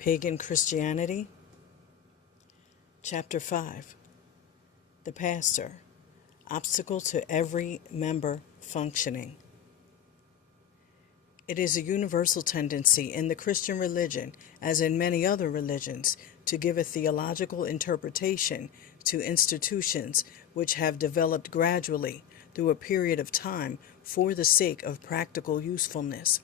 Pagan Christianity. Chapter 5. The Pastor, Obstacle to Every Member Functioning. It is a universal tendency in the Christian religion, as in many other religions, to give a theological interpretation to institutions which have developed gradually through a period of time for the sake of practical usefulness,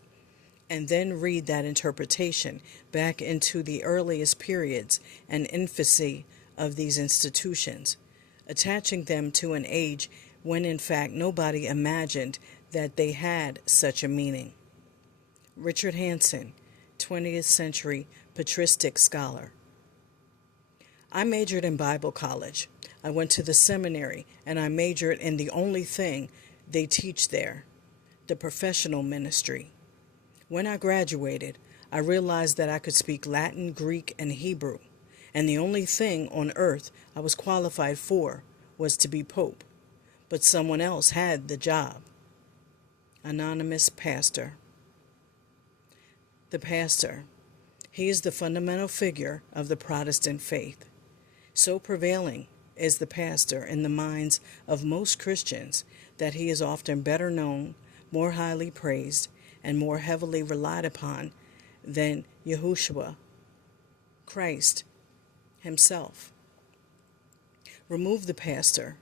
and then read that interpretation back into the earliest periods and infancy of these institutions, attaching them to an age when in fact nobody imagined that they had such a meaning. Richard Hanson, 20th century patristic scholar. I majored in Bible college. I went to the seminary and I majored in the only thing they teach there, the professional ministry. When I graduated, I realized that I could speak Latin, Greek, and Hebrew, and the only thing on earth I was qualified for was to be Pope, but someone else had the job. Anonymous pastor. The pastor. He is the fundamental figure of the Protestant faith. So prevailing is the pastor in the minds of most Christians that he is often better known, more highly praised, and more heavily relied upon than Yahushua, Christ himself. Remove the pastor,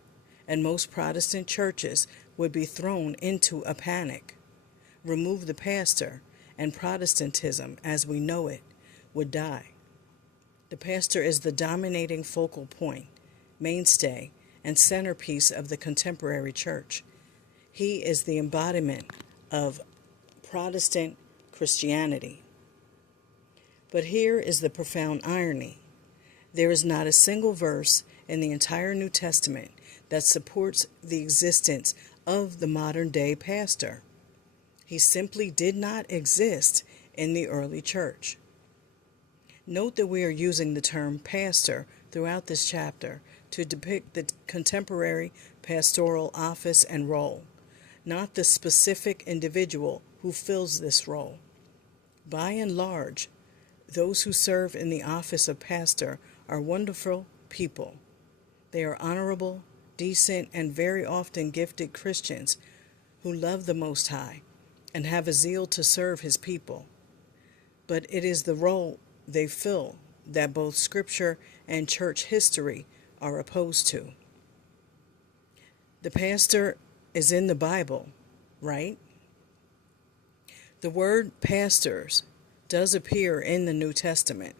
and most Protestant churches would be thrown into a panic. Remove the pastor, and Protestantism, as we know it, would die. The pastor is the dominating focal point, mainstay, and centerpiece of the contemporary church. He is the embodiment of Protestant Christianity. But here is the profound irony. There is not a single verse in the entire New Testament that supports the existence of the modern-day pastor. He simply did not exist in the early church. Note that we are using the term pastor throughout this chapter to depict the contemporary pastoral office and role, not the specific individual who fills this role. By and large, those who serve in the office of pastor are wonderful people. They are honorable, decent, and very often gifted Christians who love the Most High and have a zeal to serve His people. But it is the role they fill that both Scripture and church history are opposed to. The pastor is in the Bible, right? The word pastors does appear in the New Testament,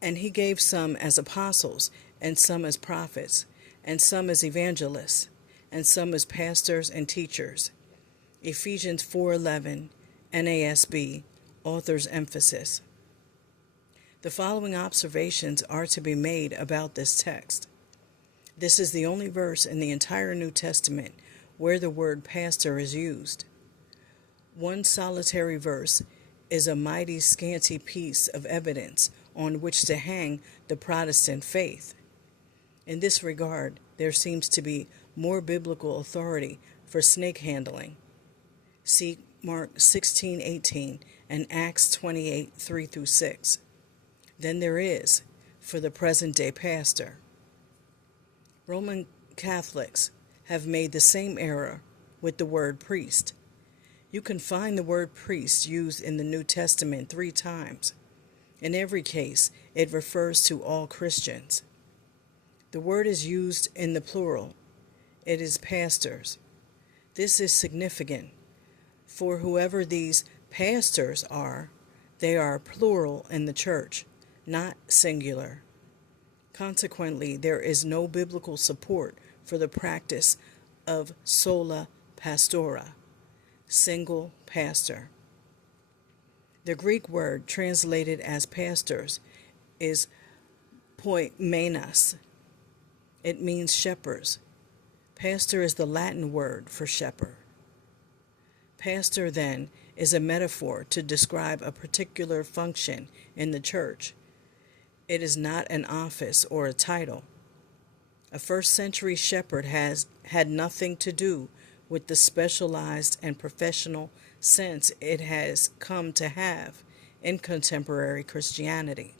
and He gave some as apostles, and some as prophets, and some as evangelists, and some as pastors and teachers. Ephesians 4:11, NASB, author's emphasis. The following observations are to be made about this text. This is the only verse in the entire New Testament where the word pastor is used. One solitary verse is a mighty scanty piece of evidence on which to hang the Protestant faith. In this regard, there seems to be more biblical authority for snake handling. See Mark 16:18 and Acts 28:3-6. Than there is for the present-day pastor. Roman Catholics have made the same error with the word priest. You can find the word priest used in the New Testament 3 times. In every case, it refers to all Christians. The word is used in the plural. It is pastors. This is significant, for whoever these pastors are, they are plural in the church, not singular. Consequently, there is no biblical support for the practice of sola pastora, single pastor. The Greek word translated as pastors is poimenos. It means shepherds. Pastor is the Latin word for shepherd. Pastor, then, is a metaphor to describe a particular function in the church. It is not an office or a title. A first-century shepherd had nothing to do with the specialized and professional sense it has come to have in contemporary Christianity.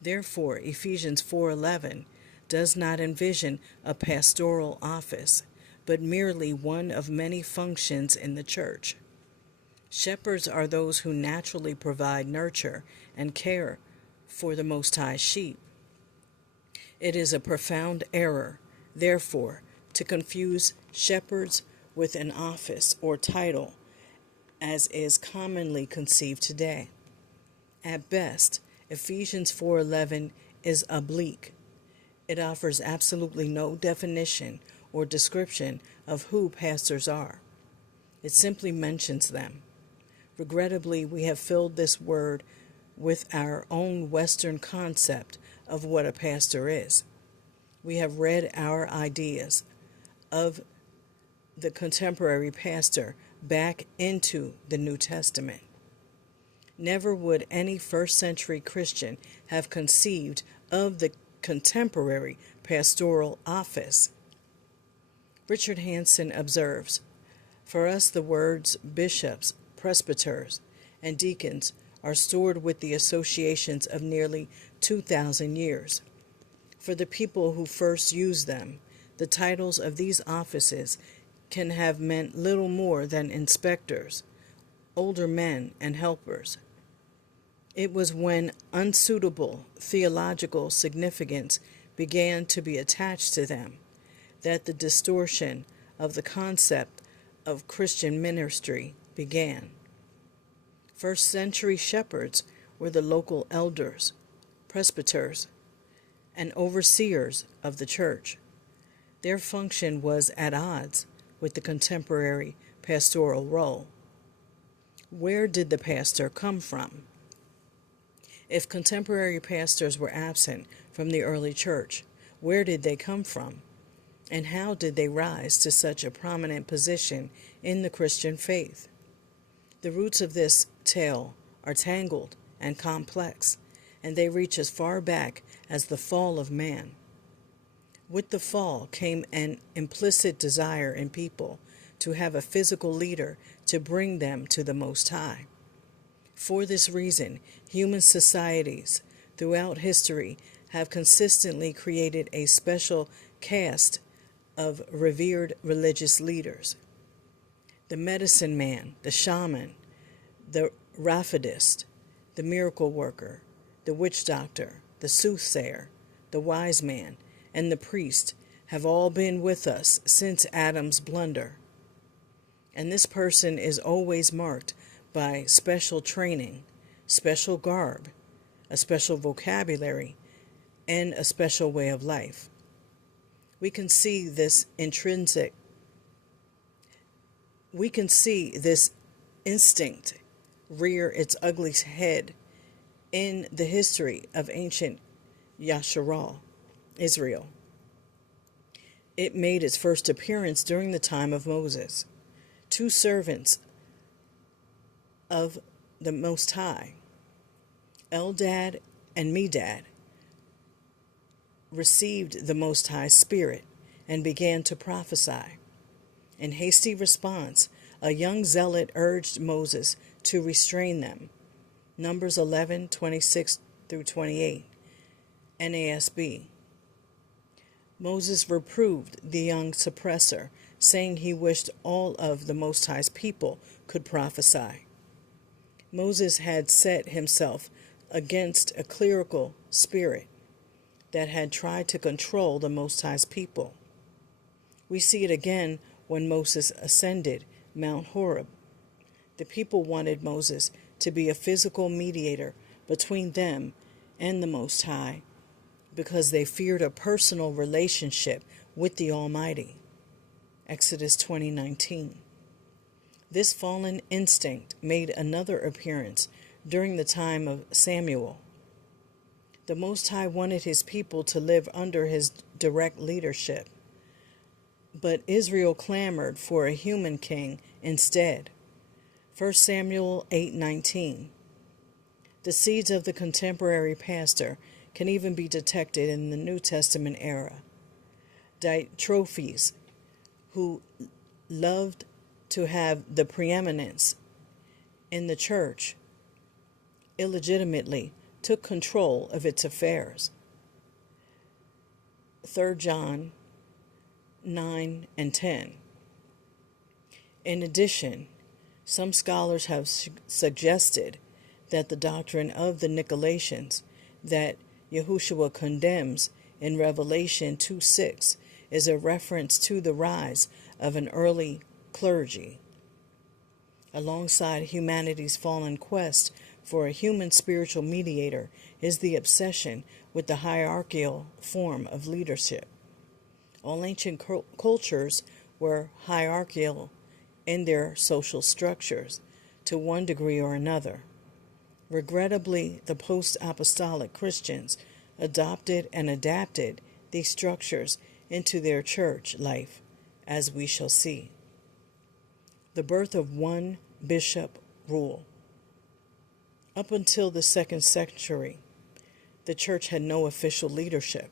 Therefore, Ephesians 4:11 does not envision a pastoral office, but merely one of many functions in the church. Shepherds are those who naturally provide nurture and care for the Most High sheep. It is a profound error, therefore, to confuse shepherds with an office or title, as is commonly conceived today. At best, Ephesians 4:11 is oblique. It offers absolutely no definition or description of who pastors are. It simply mentions them. Regrettably, we have filled this word with our own Western concept of what a pastor is. We have read our ideas of the contemporary pastor back into the New Testament. Never would any first-century Christian have conceived of the contemporary pastoral office. Richard Hanson observes, "For us the words bishops, presbyters, and deacons are stored with the associations of nearly 2,000 years. For the people who first used them, the titles of these offices can have meant little more than inspectors, older men, and helpers. It was when unsuitable theological significance began to be attached to them that the distortion of the concept of Christian ministry began. First-century shepherds were the local elders, presbyters, and overseers of the church. Their function was at odds with the contemporary pastoral role. Where did the pastor come from? If contemporary pastors were absent from the early church, where did they come from? And how did they rise to such a prominent position in the Christian faith? The roots of this tale are tangled and complex, and they reach as far back as the fall of man. With the fall came an implicit desire in people to have a physical leader to bring them to the Most High. For this reason, human societies throughout history have consistently created a special caste of revered religious leaders. The medicine man, the shaman, the Raphidist, the miracle worker, the witch doctor, the soothsayer, the wise man, and the priest have all been with us since Adam's blunder. And this person is always marked by special training, special garb, a special vocabulary, and a special way of life. We can see this instinct rear its ugly head in the history of ancient Yasharal, Israel. It made its first appearance during the time of Moses. Two servants of the Most High, Eldad and Medad, received the Most High's Spirit and began to prophesy. In hasty response, a young zealot urged Moses to restrain them. Numbers 11:26 through 28, NASB. Moses reproved the young suppressor, saying he wished all of the Most High's people could prophesy. Moses had set himself against a clerical spirit that had tried to control the Most High's people. We see it again when Moses ascended Mount Horeb. The people wanted Moses to be a physical mediator between them and the Most High because they feared a personal relationship with the Almighty. Exodus 20:19. This fallen instinct made another appearance during the time of Samuel. The Most High wanted his people to live under his direct leadership, but Israel clamored for a human king instead. 1 Samuel 8:19. The seeds of the contemporary pastor can even be detected in the New Testament era. Diotrephes, who loved to have the preeminence in the church, illegitimately took control of its affairs. 3 John 9 and 10. In addition, some scholars have suggested that the doctrine of the Nicolaitans that Yahushua condemns in Revelation 2:6 is a reference to the rise of an early clergy. Alongside humanity's fallen quest for a human spiritual mediator is the obsession with the hierarchical form of leadership. All ancient cultures were hierarchical in their social structures to one degree or another. Regrettably, the post-apostolic Christians adopted and adapted these structures into their church life, as we shall see. The birth of one bishop rule. Up until the 2nd century, the church had no official leadership.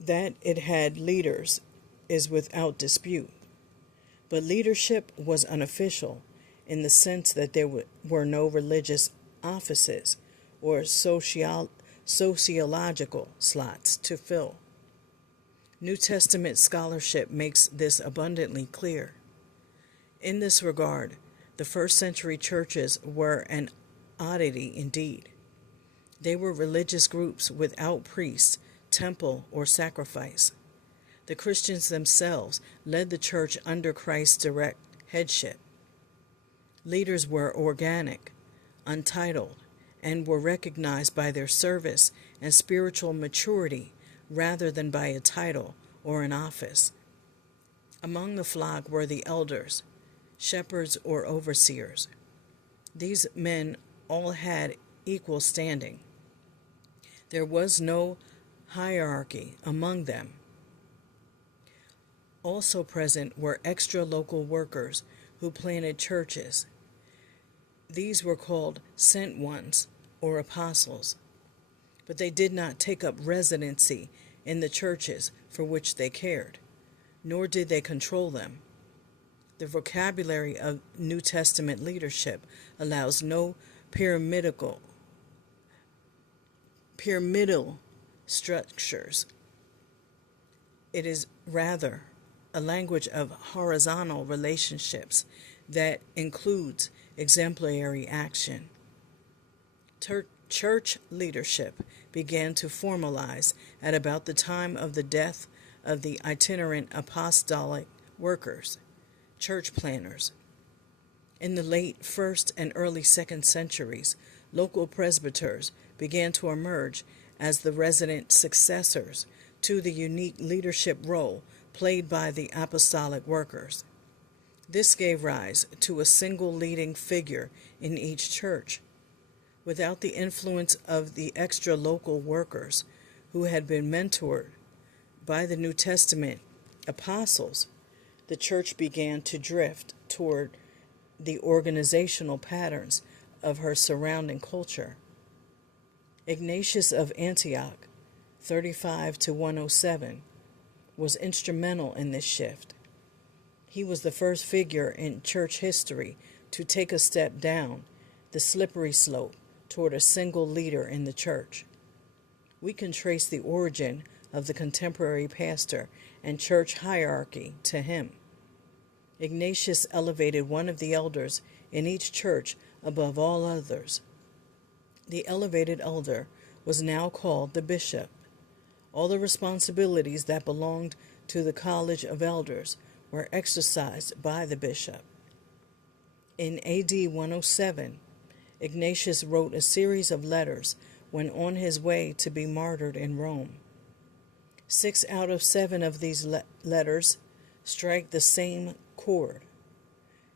That it had leaders is without dispute, but leadership was unofficial in the sense that there were no religious offices or sociological slots to fill. New Testament scholarship makes this abundantly clear. In this regard, the first-century churches were an oddity indeed. They were religious groups without priests, temple, or sacrifice. The Christians themselves led the church under Christ's direct headship. Leaders were organic, untitled, and were recognized by their service and spiritual maturity rather than by a title or an office. Among the flock were the elders, shepherds, or overseers. These men all had equal standing. There was no hierarchy among them. Also present were extra local workers who planted churches. These were called sent ones or apostles, but they did not take up residency in the churches for which they cared, nor did they control them. The vocabulary of New Testament leadership allows no pyramidal structures. It is rather a language of horizontal relationships that includes exemplary action. Church leadership began to formalize at about the time of the death of the itinerant apostolic workers, church planners. In the late 1st and early 2nd centuries, local presbyters began to emerge as the resident successors to the unique leadership role played by the apostolic workers. This gave rise to a single leading figure in each church. Without the influence of the extra local workers who had been mentored by the New Testament apostles, the church began to drift toward the organizational patterns of her surrounding culture. Ignatius of Antioch, 35 to 107, was instrumental in this shift. He was the first figure in church history to take a step down the slippery slope toward a single leader in the church. We can trace the origin of the contemporary pastor and church hierarchy to him. Ignatius elevated one of the elders in each church above all others. The elevated elder was now called the bishop. All the responsibilities that belonged to the college of elders were exercised by the bishop. In AD 107, Ignatius wrote a series of letters when on his way to be martyred in Rome. 6 out of 7 of these letters strike the same chord.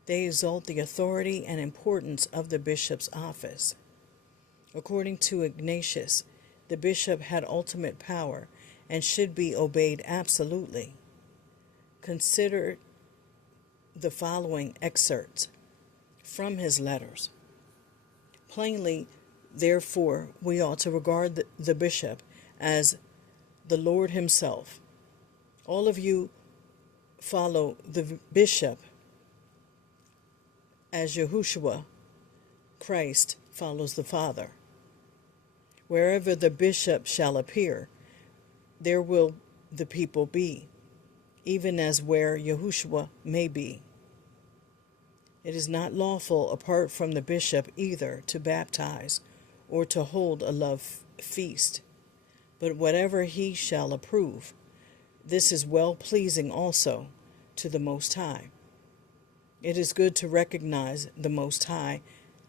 They exalt the authority and importance of the bishop's office. According to Ignatius, the bishop had ultimate power and should be obeyed absolutely. Consider the following excerpts from his letters. Plainly, therefore, we ought to regard the bishop as the Lord himself. All of you follow the bishop as Yahushua, Christ, follows the Father. Wherever the bishop shall appear, there will the people be, even as where Yahushua may be. It is not lawful apart from the bishop either to baptize or to hold a love feast, but whatever he shall approve, this is well pleasing also to the Most High. It is good to recognize the Most High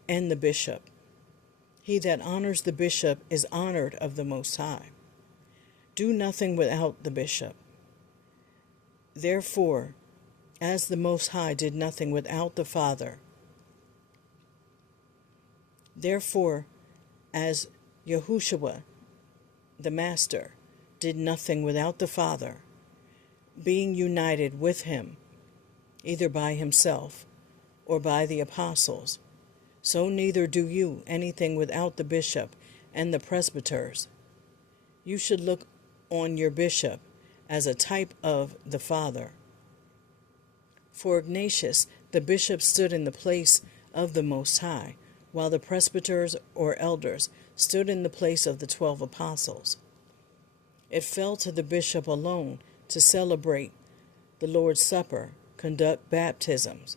and the bishop. He that honors the bishop is honored of the Most High. Do nothing without the bishop. Therefore, as the Most High did nothing without the Father, therefore, as Yahushua, the Master, did nothing without the Father, being united with him, either by himself or by the apostles, so neither do you anything without the bishop and the presbyters. You should look on your bishop as a type of the Father. For Ignatius, the bishop stood in the place of the Most High, while the presbyters or elders stood in the place of the 12 apostles. It fell to the bishop alone to celebrate the Lord's Supper, conduct baptisms,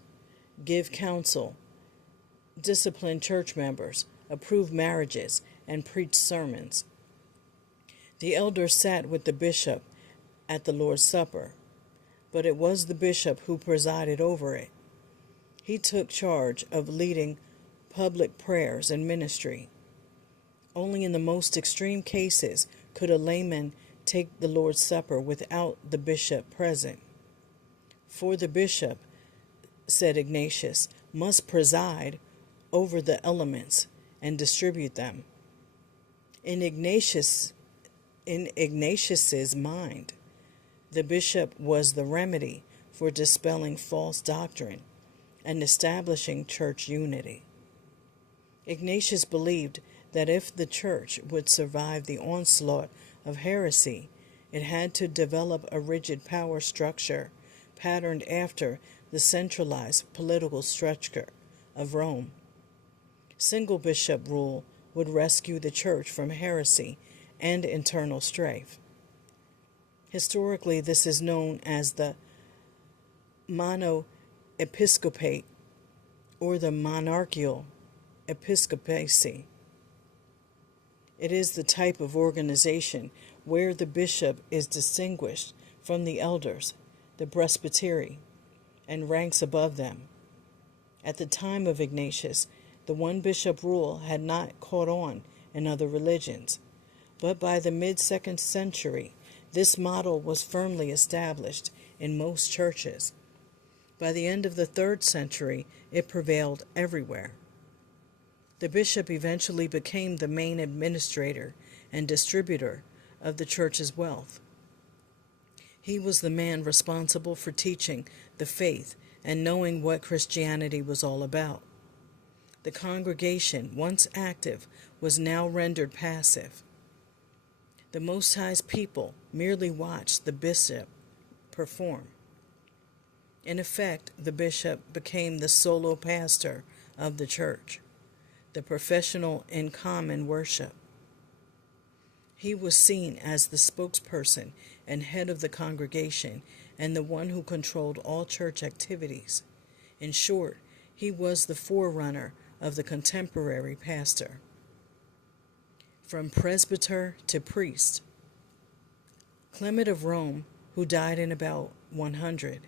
give counsel, discipline church members, approve marriages, and preach sermons. The elders sat with the bishop at the Lord's Supper, but it was the bishop who presided over it. He took charge of leading public prayers and ministry. Only in the most extreme cases could a layman take the Lord's Supper without the bishop present. For the bishop, said Ignatius, must preside over the elements and distribute them. In Ignatius's mind, the bishop was the remedy for dispelling false doctrine and establishing church unity. Ignatius believed that if the church would survive the onslaught of heresy, it had to develop a rigid power structure patterned after the centralized political structure of Rome. Single bishop rule would rescue the church from heresy and internal strife. Historically, this is known as the monoepiscopate or the monarchical episcopacy. It is the type of organization where the bishop is distinguished from the elders, the presbytery, and ranks above them. At the time of Ignatius, the one bishop rule had not caught on in other religions, but by the mid-2nd century, this model was firmly established in most churches. By the end of the 3rd century, it prevailed everywhere. The bishop eventually became the main administrator and distributor of the church's wealth. He was the man responsible for teaching the faith and knowing what Christianity was all about. The congregation, once active, was now rendered passive. The Most High's people merely watched the bishop perform. In effect, the bishop became the solo pastor of the church, the professional in common worship. He was seen as the spokesperson and head of the congregation and the one who controlled all church activities. In short, he was the forerunner of the contemporary pastor. From presbyter to priest, Clement of Rome, who died in about 100,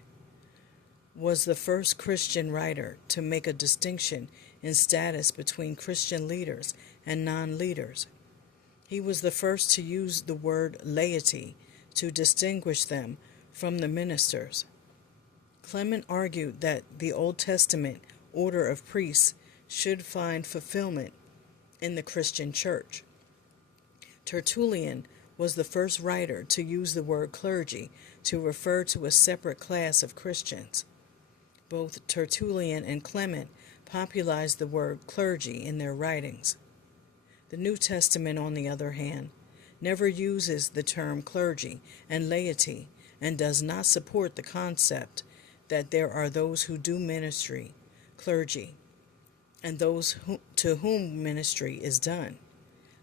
was the first Christian writer to make a distinction in status between Christian leaders and non-leaders. He was the first to use the word laity to distinguish them from the ministers. Clement argued that the Old Testament order of priests should find fulfillment in the Christian church. Tertullian was the first writer to use the word clergy to refer to a separate class of Christians. Both Tertullian and Clement popularized the word clergy in their writings. The New Testament, on the other hand, never uses the term clergy and laity and does not support the concept that there are those who do ministry, clergy, and those to whom ministry is done,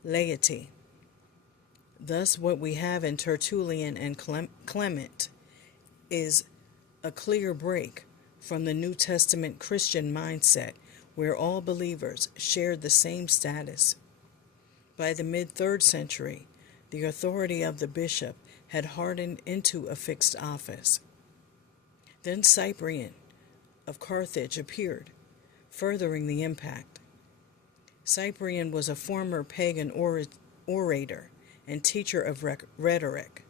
laity. Thus, what we have in Tertullian and Clement is a clear break from the New Testament Christian mindset where all believers shared the same status. By the mid-3rd century, the authority of the bishop had hardened into a fixed office. Then Cyprian of Carthage appeared, furthering the impact. Cyprian was a former pagan orator and teacher of rhetoric.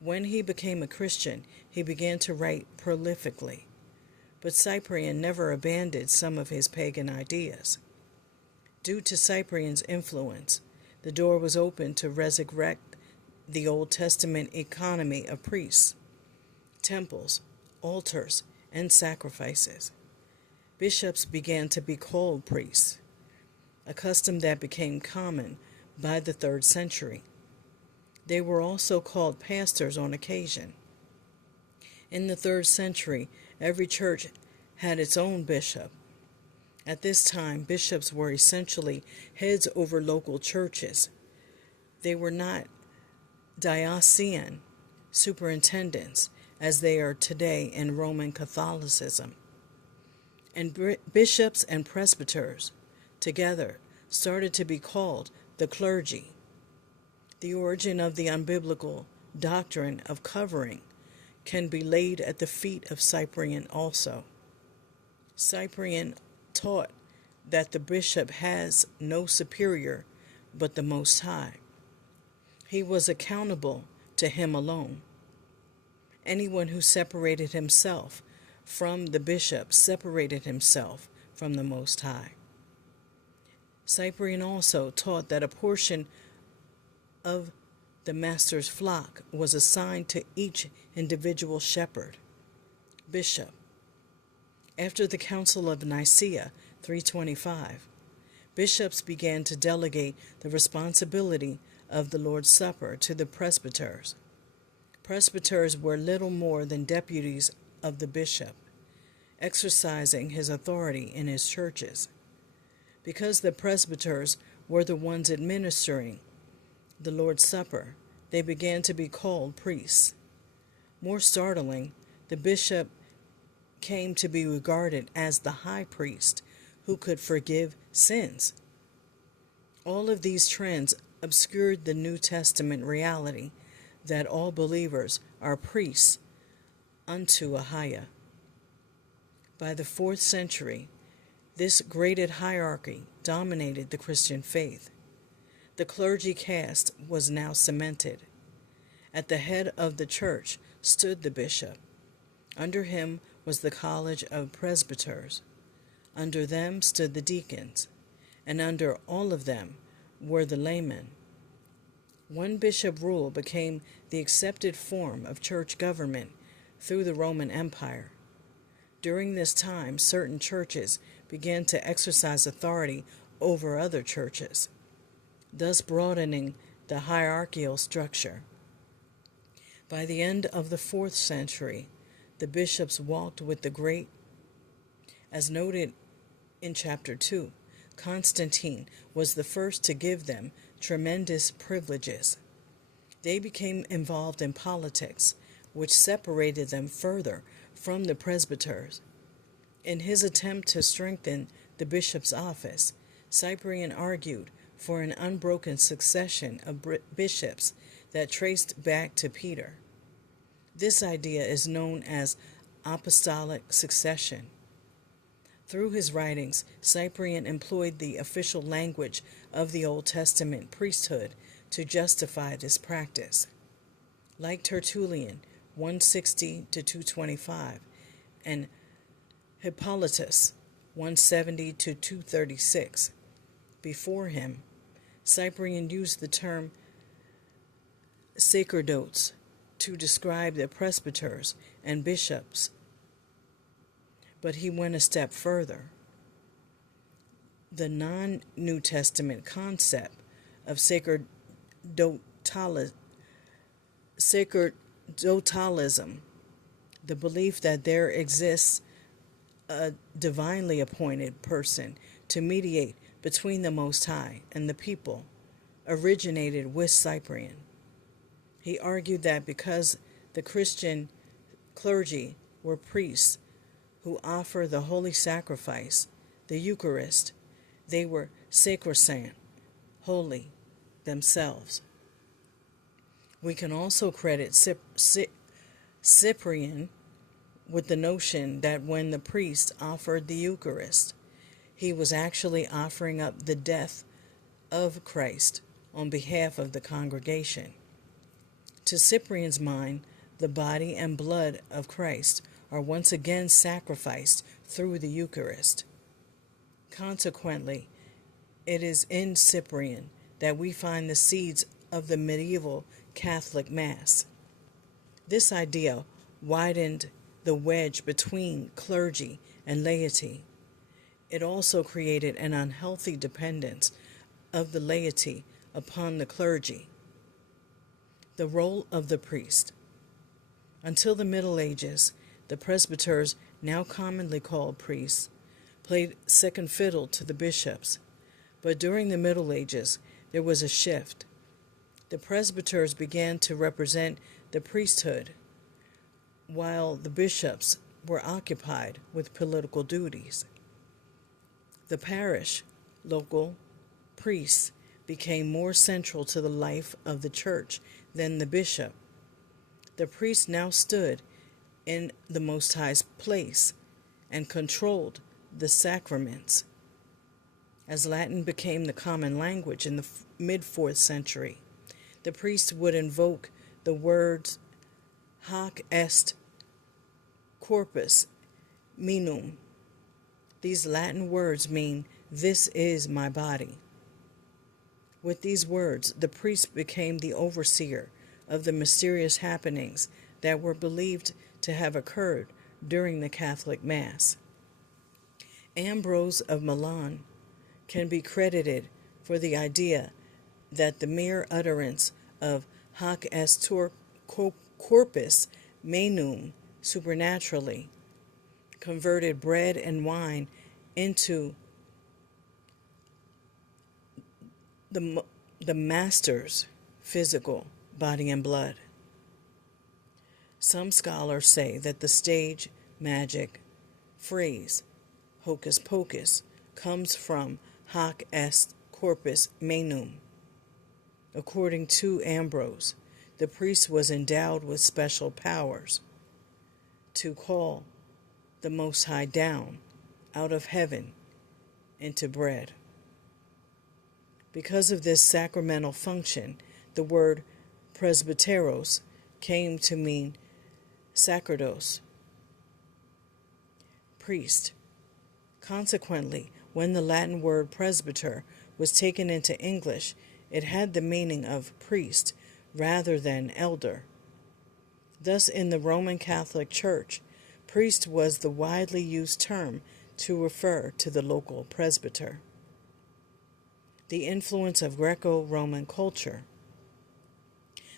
When he became a Christian, he began to write prolifically, but Cyprian never abandoned some of his pagan ideas. Due to Cyprian's influence, the door was open to resurrect the Old Testament economy of priests, temples, altars, and sacrifices. Bishops began to be called priests, a custom that became common by the 3rd century. They were also called pastors on occasion. In the 3rd century, every church had its own bishop. At this time, bishops were essentially heads over local churches. They were not diocesan superintendents as they are today in Roman Catholicism. And bishops and presbyters together started to be called the clergy. The origin of the unbiblical doctrine of covering can be laid at the feet of Cyprian also. Cyprian taught that the bishop has no superior but the Most High. He was accountable to him alone. Anyone who separated himself from the bishop separated himself from the Most High. Cyprian also taught that a portion of the master's flock was assigned to each individual shepherd, bishop. After the Council of Nicaea 325, bishops began to delegate the responsibility of the Lord's Supper to the presbyters. Presbyters were little more than deputies of the bishop, exercising his authority in his churches. Because the presbyters were the ones administering the Lord's Supper, they began to be called priests. More startling, the bishop came to be regarded as the high priest who could forgive sins. All of these trends obscured the New Testament reality that all believers are priests unto Ahiah. By the 4th century, this graded hierarchy dominated the Christian faith. The clergy caste was now cemented. At the head of the church stood the bishop. Under him was the college of presbyters. Under them stood the deacons, and under all of them were the laymen. One bishop rule became the accepted form of church government through the Roman Empire. During this time, certain churches began to exercise authority over other churches, thus broadening the hierarchical structure. By the end of the 4th century, the bishops walked with the great. As noted in chapter 2, Constantine was the first to give them tremendous privileges. They became involved in politics, which separated them further from the presbyters. In his attempt to strengthen the bishop's office, Cyprian argued for an unbroken succession of bishops that traced back to Peter. This idea is known as apostolic succession. Through his writings, Cyprian employed the official language of the Old Testament priesthood to justify this practice. Like Tertullian, 160 to 225, and Hippolytus, 170 to 236. Before him, Cyprian used the term sacerdotes to describe the presbyters and bishops, but he went a step further. The non-New Testament concept of sacerdotalism, the belief that there exists a divinely appointed person to mediate between the Most High and the people, originated with Cyprian. He argued that because the Christian clergy were priests who offer the holy sacrifice, the Eucharist, they were sacrosanct, holy themselves. We can also credit Cyprian with the notion that when the priest offered the Eucharist, he was actually offering up the death of Christ on behalf of the congregation. To Cyprian's mind, the body and blood of Christ are once again sacrificed through the Eucharist. Consequently, it is in Cyprian that we find the seeds of the medieval Catholic Mass. This idea widened the wedge between clergy and laity. It also created an unhealthy dependence of the laity upon the clergy. The role of the priest. Until the Middle Ages, the presbyters, now commonly called priests, played second fiddle to the bishops. But during the Middle Ages, there was a shift. The presbyters began to represent the priesthood, while the bishops were occupied with political duties. The parish, local priests became more central to the life of the church than the bishop. The priest now stood in the Most High's place and controlled the sacraments. As Latin became the common language in the mid-4th century, the priest would invoke the words hoc est corpus meum. These Latin words mean, "This is my body." With these words, the priest became the overseer of the mysterious happenings that were believed to have occurred during the Catholic Mass. Ambrose of Milan can be credited for the idea that the mere utterance of hoc est corpus meum supernaturally converted bread and wine into the master's physical body and blood. Some scholars say that the stage magic phrase hocus pocus comes from hoc est corpus meum. According to Ambrose, the priest was endowed with special powers to call the Most High down out of heaven into bread. Because of this sacramental function, the word presbyteros came to mean sacerdos, priest. Consequently, when the Latin word presbyter was taken into English, it had the meaning of priest rather than elder. Thus, in the Roman Catholic Church, priest was the widely used term to refer to the local presbyter. The influence of Greco-Roman culture.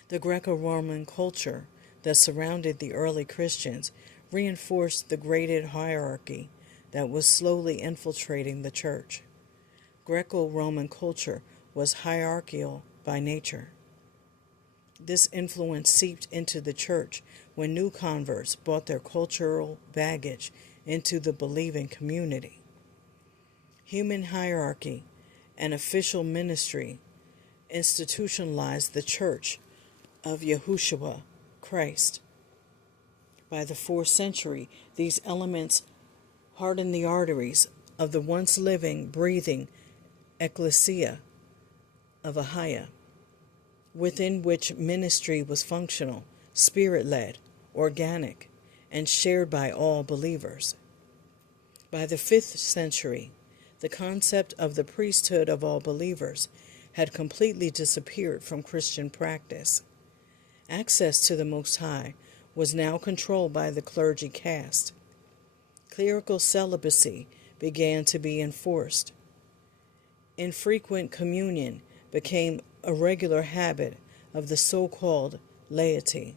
The Greco-Roman culture that surrounded the early Christians reinforced the graded hierarchy that was slowly infiltrating the church. Greco-Roman culture was hierarchical by nature. This influence seeped into the church when new converts brought their cultural baggage into the believing community. Human hierarchy and official ministry institutionalized the church of Yahushua Christ. By the 4th century, these elements hardened the arteries of the once living, breathing ecclesia of Ahia, within which ministry was functional, spirit-led, organic, and shared by all believers. By the 5th century, the concept of the priesthood of all believers had completely disappeared from Christian practice. Access to the Most High was now controlled by the clergy caste. Clerical celibacy began to be enforced. Infrequent communion became a regular habit of the so-called laity.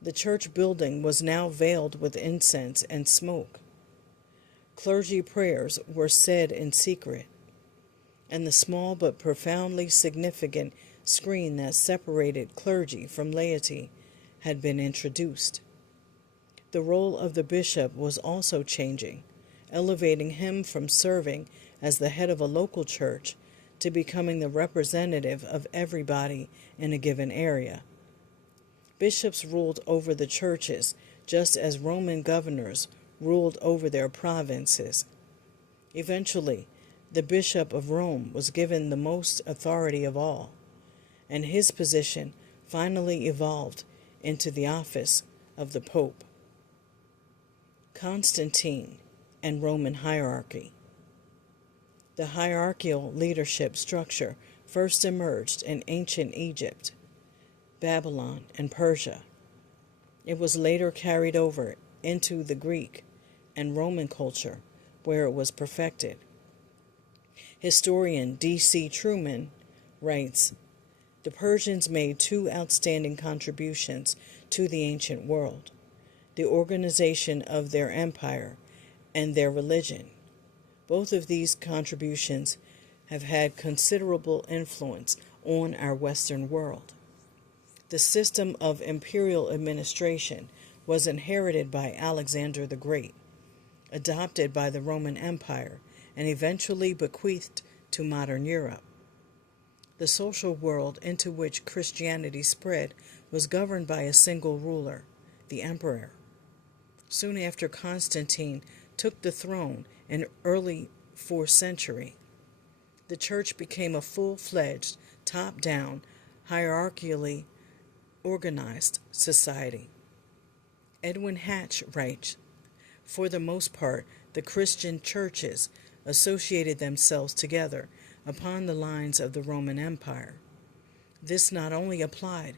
The church building was now veiled with incense and smoke. Clergy prayers were said in secret, and the small but profoundly significant screen that separated clergy from laity had been introduced. The role of the bishop was also changing, elevating him from serving as the head of a local church to becoming the representative of everybody in a given area. Bishops ruled over the churches just as Roman governors ruled over their provinces. Eventually, the Bishop of Rome was given the most authority of all, and his position finally evolved into the office of the Pope. Constantine and Roman hierarchy. The hierarchical leadership structure first emerged in ancient Egypt, Babylon, and Persia. It was later carried over into the Greek and Roman culture, where it was perfected. Historian D.C. Truman writes, "The Persians made two outstanding contributions to the ancient world: the organization of their empire and their religion. Both of these contributions have had considerable influence on our Western world. The system of imperial administration was inherited by Alexander the Great, adopted by the Roman Empire, and eventually bequeathed to modern Europe. The social world into which Christianity spread was governed by a single ruler, the emperor. Soon after Constantine took the throne in early 4th century, the church became a full-fledged, top-down, hierarchically organized society." Edwin Hatch writes, "For the most part, the Christian churches associated themselves together upon the lines of the Roman Empire. This not only applied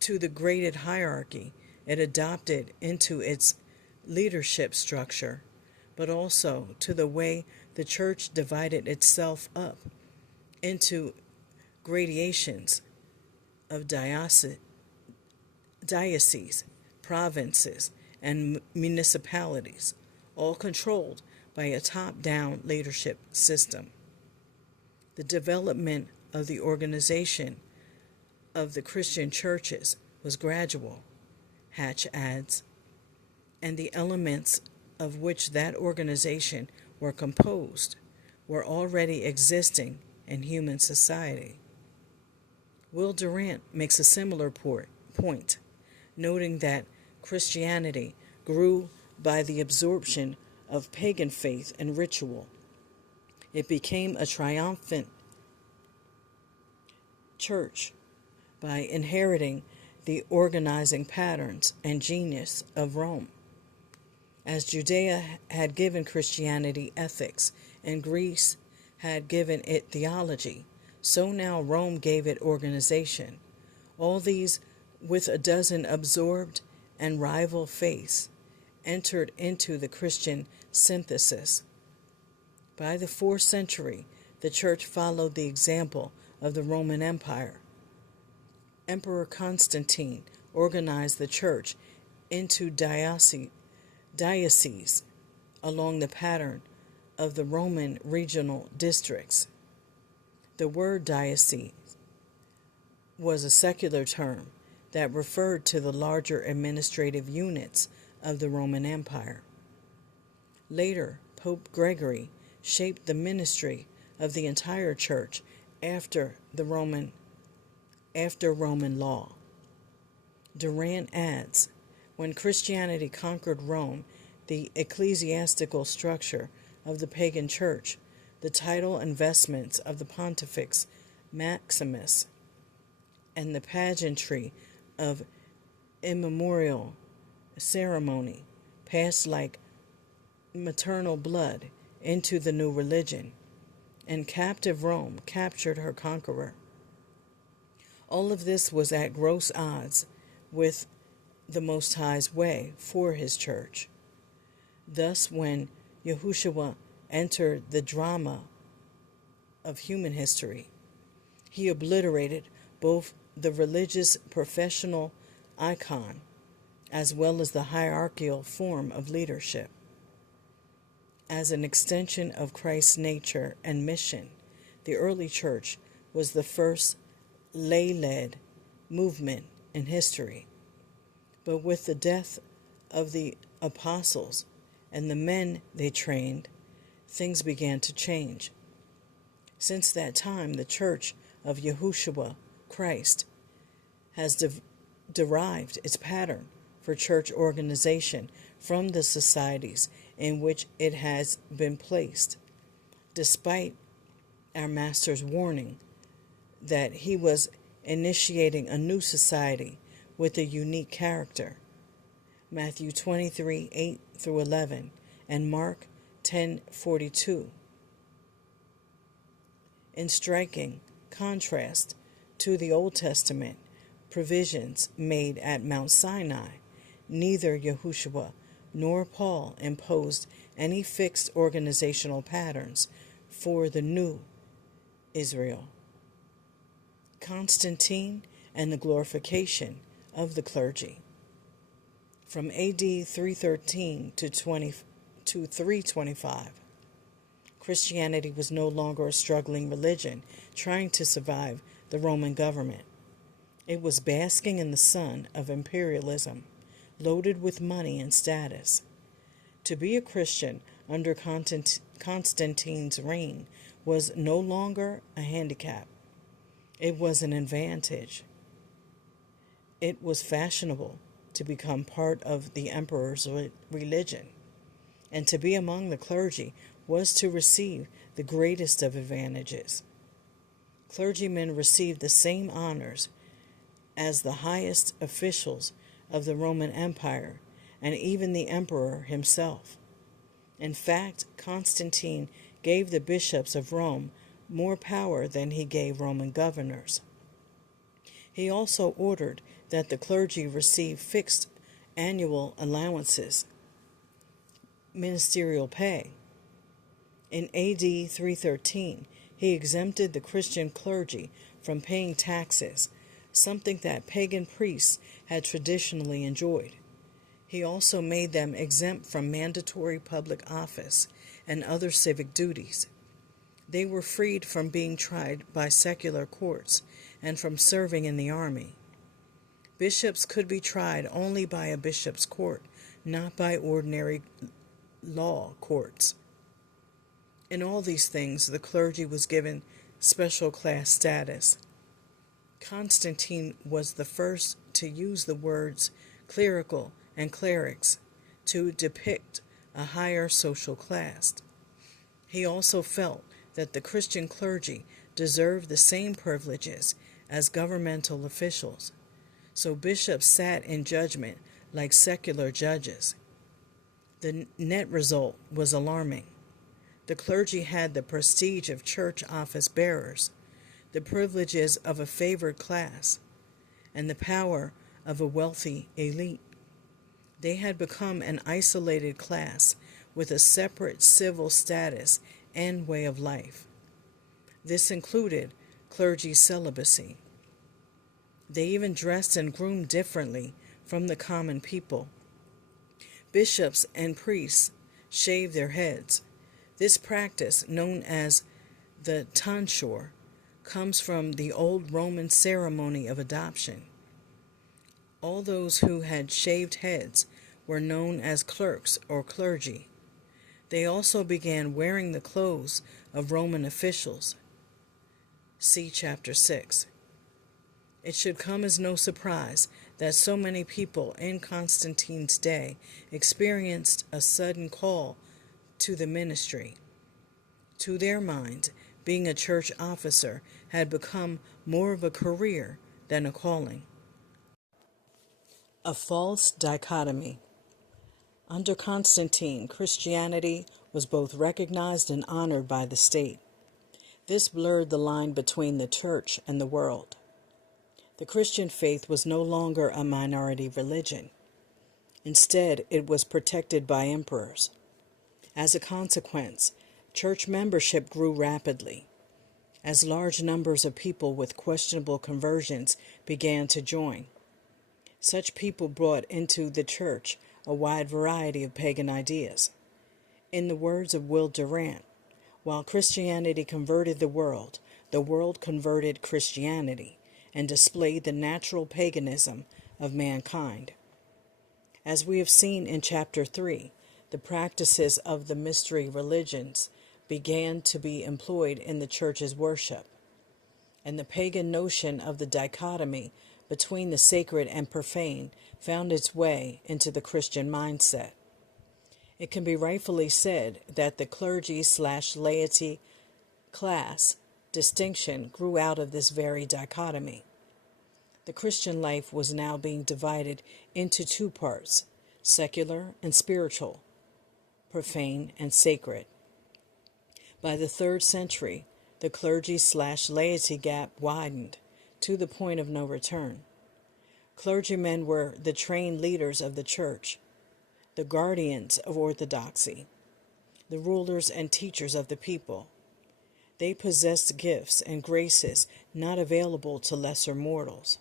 to the graded hierarchy it adopted into its leadership structure, but also to the way the church divided itself up into gradations of dioceses, provinces, and municipalities, all controlled by a top-down leadership system. The development of the organization of the Christian churches was gradual," Hatch adds, "and the elements of which that organization were composed were already existing in human society." Will Durant makes a similar point, noting that Christianity grew by the absorption of pagan faith and ritual. It became a triumphant church by inheriting the organizing patterns and genius of Rome. As Judea had given Christianity ethics and Greece had given it theology, so now Rome gave it organization. All these, with a dozen absorbed and rival faiths, entered into the Christian synthesis. By the 4th century, the church followed the example of the Roman Empire. Emperor Constantine organized the church into dioceses along the pattern of the Roman regional districts. The word diocese was a secular term that referred to the larger administrative units of the Roman Empire. Later, Pope Gregory shaped the ministry of the entire church after Roman law. Durant adds, "When Christianity conquered Rome, the ecclesiastical structure of the pagan church, the title and vestments of the Pontifex Maximus, and the pageantry of immemorial ceremony passed like maternal blood into the new religion, and captive Rome captured her conqueror. All of this was at gross odds with the Most High's way for his church. Thus, when Yahushua entered the drama of human history, he obliterated both the religious professional icon as well as the hierarchical form of leadership. As an extension of Christ's nature and mission, the early church was the first lay-led movement in history. But with the death of the apostles and the men they trained, things began to change. Since that time, the Church of Yahushua Christ has derived its pattern for church organization from the societies in which it has been placed, despite our Master's warning that he was initiating a new society with a unique character. Matthew 23:8-11 and Mark 10:42. In striking contrast to the Old Testament provisions made at Mount Sinai, neither Yahushua nor Paul imposed any fixed organizational patterns for the new Israel. Constantine and the glorification of the clergy. From AD 313 to 325, Christianity was no longer a struggling religion trying to survive the Roman government. It was basking in the sun of imperialism, loaded with money and status. To be a Christian under Constantine's reign was no longer a handicap. It was an advantage. It was fashionable to become part of the emperor's religion, and to be among the clergy was to receive the greatest of advantages. Clergymen received the same honors as the highest officials of the Roman Empire and even the emperor himself. In fact, Constantine gave the bishops of Rome more power than he gave Roman governors. He also ordered that the clergy receive fixed annual allowances, ministerial pay. In AD 313, he exempted the Christian clergy from paying taxes, something that pagan priests had traditionally enjoyed. He also made them exempt from mandatory public office and other civic duties. They were freed from being tried by secular courts and from serving in the army. Bishops could be tried only by a bishop's court, not by ordinary law courts. In all these things, the clergy was given special class status. Constantine was the first to use the words clerical and clerics to depict a higher social class. He also felt that the Christian clergy deserved the same privileges as governmental officials, so bishops sat in judgment like secular judges. The net result was alarming. The clergy had the prestige of church office bearers, the privileges of a favored class, and the power of a wealthy elite. They had become an isolated class with a separate civil status and way of life. This included clergy celibacy. They even dressed and groomed differently from the common people. Bishops and priests shaved their heads. This practice, known as the tonsure, comes from the old Roman ceremony of adoption. All those who had shaved heads were known as clerks or clergy. They also began wearing the clothes of Roman officials. See chapter 6. It should come as no surprise that so many people in Constantine's day experienced a sudden call to the ministry. To their minds, being a church officer had become more of a career than a calling. A false dichotomy. Under Constantine, Christianity was both recognized and honored by the state. This blurred the line between the church and the world. The Christian faith was no longer a minority religion. Instead, it was protected by emperors. As a consequence, church membership grew rapidly, as large numbers of people with questionable conversions began to join. Such people brought into the church a wide variety of pagan ideas. In the words of Will Durant, while Christianity converted the world converted Christianity and displayed the natural paganism of mankind. As we have seen in Chapter 3, the practices of the mystery religions began to be employed in the church's worship, and the pagan notion of the dichotomy between the sacred and profane found its way into the Christian mindset. It can be rightfully said that the clergy/laity class distinction grew out of this very dichotomy. The Christian life was now being divided into two parts, secular and spiritual, profane and sacred. By the 3rd century, the clergy/laity gap widened to the point of no return. Clergymen were the trained leaders of the church, the guardians of orthodoxy, the rulers and teachers of the people. They possessed gifts and graces not available to lesser mortals.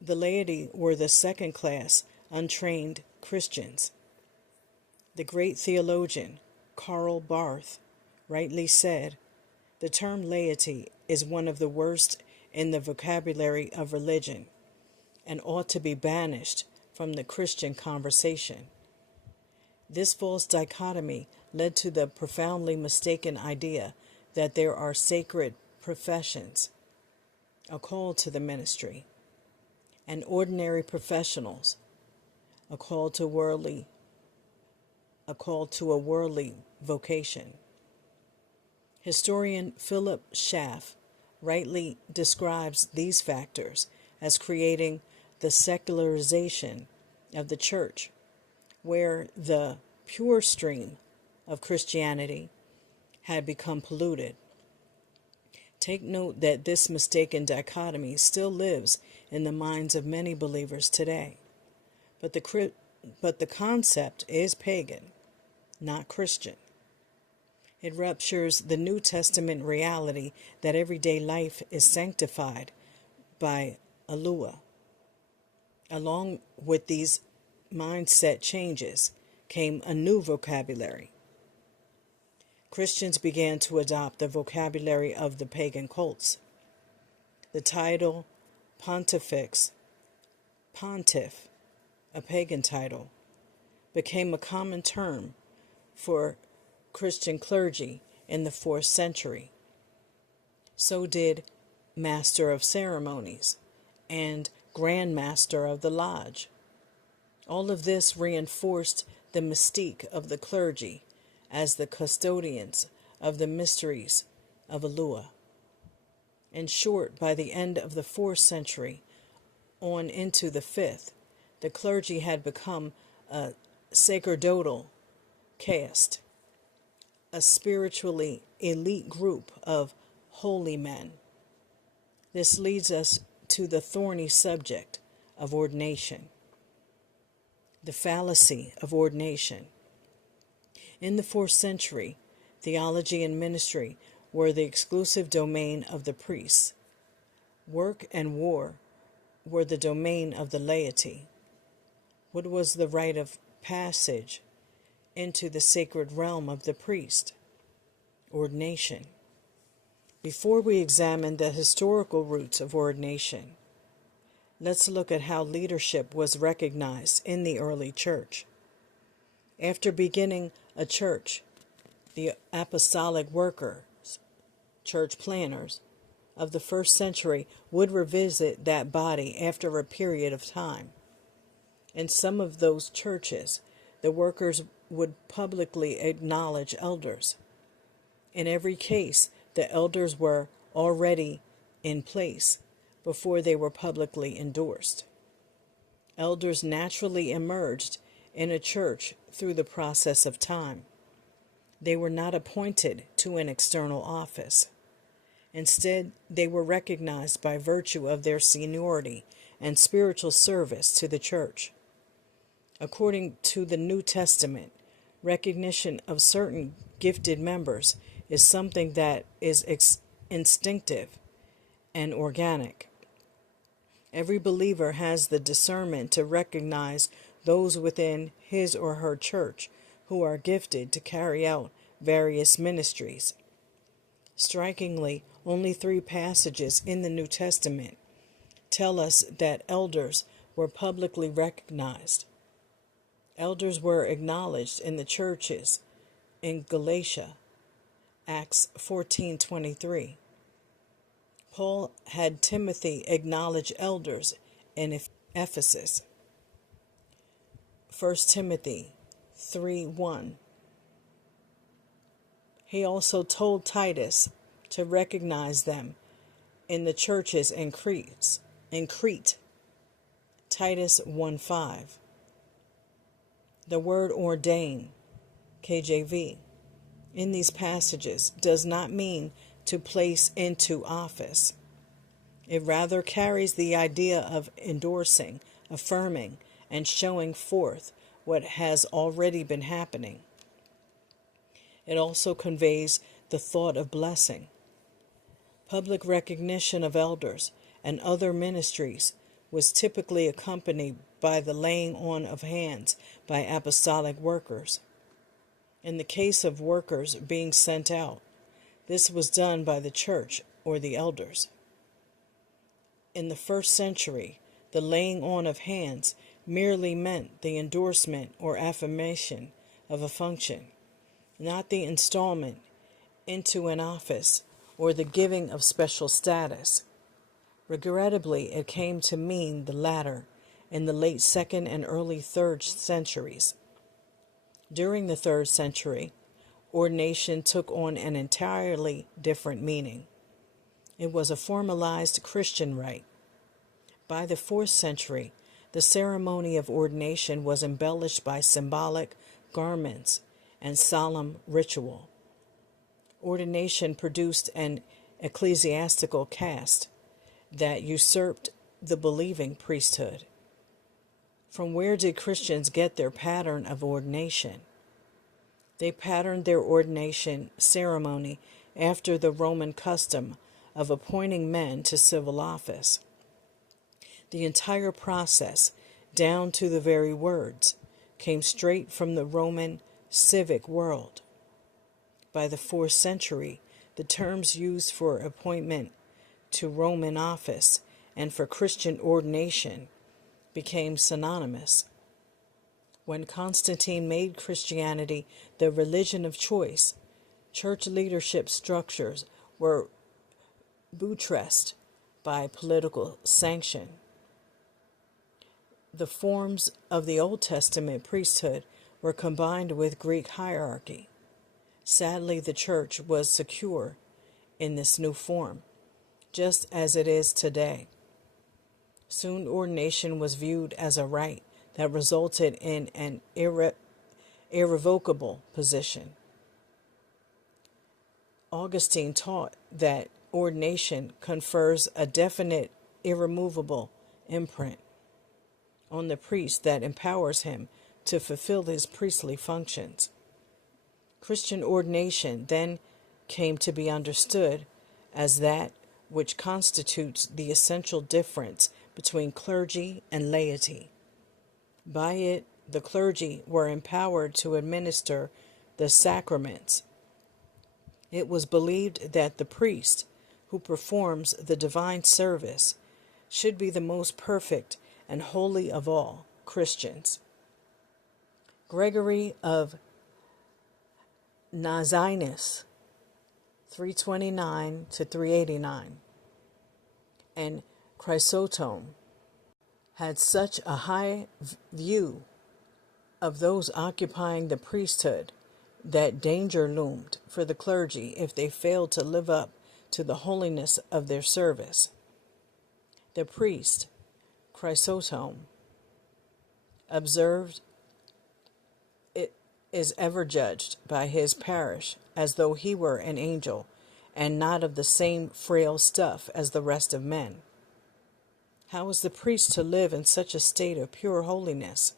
The laity were the second-class, untrained Christians. The great theologian Karl Barth rightly said, "The term laity is one of the worst in the vocabulary of religion, and ought to be banished from the Christian conversation." This false dichotomy led to the profoundly mistaken idea that there are sacred professions, a call to the ministry, and ordinary professionals, a call to a worldly vocation. Historian Philip Schaff rightly describes these factors as creating the secularization of the church, where the pure stream of Christianity had become polluted. Take note that this mistaken dichotomy still lives in the minds of many believers today, but the concept is pagan, not Christian. It ruptures the New Testament reality that everyday life is sanctified by Alua. Along with these mindset changes came a new vocabulary. Christians began to adopt the vocabulary of the pagan cults. The title pontifex, pontiff, a pagan title, became a common term for Christian clergy in the 4th century. So did Master of Ceremonies and Grand Master of the Lodge. All of this reinforced the mystique of the clergy as the custodians of the mysteries of Alua. In short, by the end of the 4th century on into the 5th, the clergy had become a sacerdotal caste, a spiritually elite group of holy men. This leads us to the thorny subject of ordination, the fallacy of ordination. In the 4th century, theology and ministry were the exclusive domain of the priests. Work and war were the domain of the laity. What was the rite of passage into the sacred realm of the priest? Ordination. Before we examine the historical roots of ordination, let's look at how leadership was recognized in the early church. After beginning a church, the apostolic workers, church planners of the 1st century would revisit that body after a period of time. In some of those churches, the workers would publicly acknowledge elders. In every case, the elders were already in place before they were publicly endorsed. Elders naturally emerged in a church through the process of time. They were not appointed to an external office. Instead, they were recognized by virtue of their seniority and spiritual service to the church. According to the New Testament, recognition of certain gifted members is something that is instinctive and organic. Every believer has the discernment to recognize those within his or her church who are gifted to carry out various ministries. Strikingly, only 3 passages in the New Testament tell us that elders were publicly recognized. Elders were acknowledged in the churches in Galatia, Acts 14:23. Paul had Timothy acknowledge elders in Ephesus, 1 Timothy 3:1. He also told Titus to recognize them in the churches in Crete, Titus 1:5. The word ordain, KJV, in these passages does not mean to place into office. It rather carries the idea of endorsing, affirming, and showing forth what has already been happening. It also conveys the thought of blessing. Public recognition of elders and other ministries was typically accompanied by the laying on of hands by apostolic workers. In the case of workers being sent out, this was done by the church or the elders. In the first century, the laying on of hands merely meant the endorsement or affirmation of a function, not the installment into an office or the giving of special status. Regrettably, it came to mean the latter in the late 2nd and early 3rd centuries. During the 3rd century, ordination took on an entirely different meaning. It was a formalized Christian rite. By the 4th century, the ceremony of ordination was embellished by symbolic garments and solemn ritual. Ordination produced an ecclesiastical caste that usurped the believing priesthood. From where did Christians get their pattern of ordination? They patterned their ordination ceremony after the Roman custom of appointing men to civil office. The entire process, down to the very words, came straight from the Roman civic world. By the 4th century, the terms used for appointment to Roman office and for Christian ordination became synonymous. When Constantine made Christianity the religion of choice, church leadership structures were buttressed by political sanction. The forms of the Old Testament priesthood were combined with Greek hierarchy. Sadly, the church was secure in this new form, just as it is today. Soon ordination was viewed as a right that resulted in an irrevocable position. Augustine taught that ordination confers a definite, irremovable imprint on the priest that empowers him to fulfill his priestly functions. Christian ordination then came to be understood as that which constitutes the essential difference between clergy and laity. By it, the clergy were empowered to administer the sacraments. It was believed that the priest who performs the divine service should be the most perfect and holy of all Christians. Gregory of Nazianzus, 329 to 389, and Chrysostom had such a high view of those occupying the priesthood that danger loomed for the clergy if they failed to live up to the holiness of their service. The priest, Chrysostom, observed, it is ever judged by his parish as though he were an angel and not of the same frail stuff as the rest of men. How was the priest to live in such a state of pure holiness?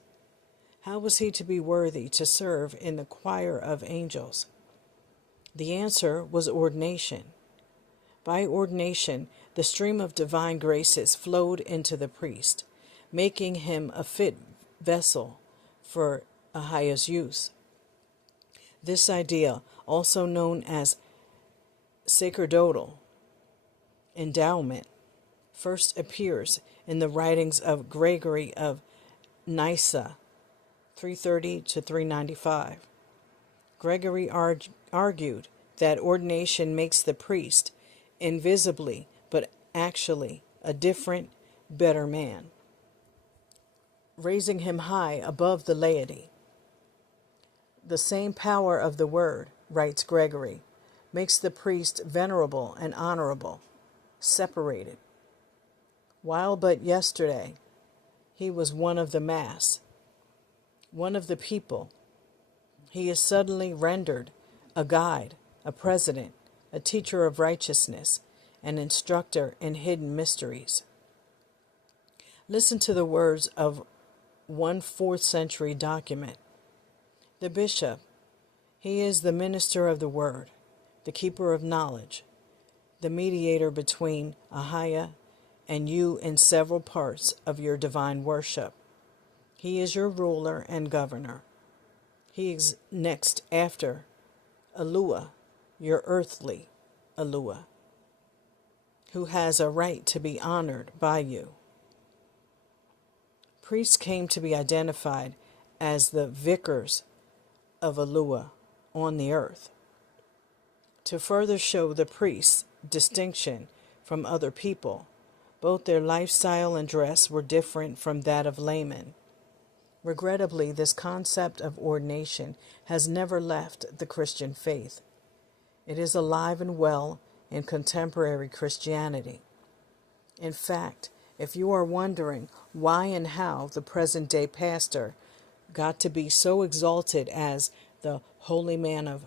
How was he to be worthy to serve in the choir of angels? The answer was ordination. By ordination, the stream of divine graces flowed into the priest, making him a fit vessel for a highest use. This idea, also known as sacerdotal endowment, first appears in the writings of Gregory of Nyssa, 330 to 395. Gregory argued that ordination makes the priest invisibly but actually a different, better man, raising him high above the laity. The same power of the word, writes Gregory, makes the priest venerable and honorable, separated. While but yesterday he was one of the mass, one of the people, he is suddenly rendered a guide, a president, a teacher of righteousness, an instructor in hidden mysteries. Listen to the words of one 4th century document. The bishop, he is the minister of the word, the keeper of knowledge, the mediator between Ahia and you in several parts of your divine worship. He is your ruler and governor. He is next after Elua, your earthly Elua, who has a right to be honored by you. Priests came to be identified as the vicars of Elua on the earth. To further show the priests' distinction from other people, both their lifestyle and dress were different from that of laymen. Regrettably, this concept of ordination has never left the Christian faith. It is alive and well in contemporary Christianity. In fact, if you are wondering why and how the present-day pastor got to be so exalted as the holy man of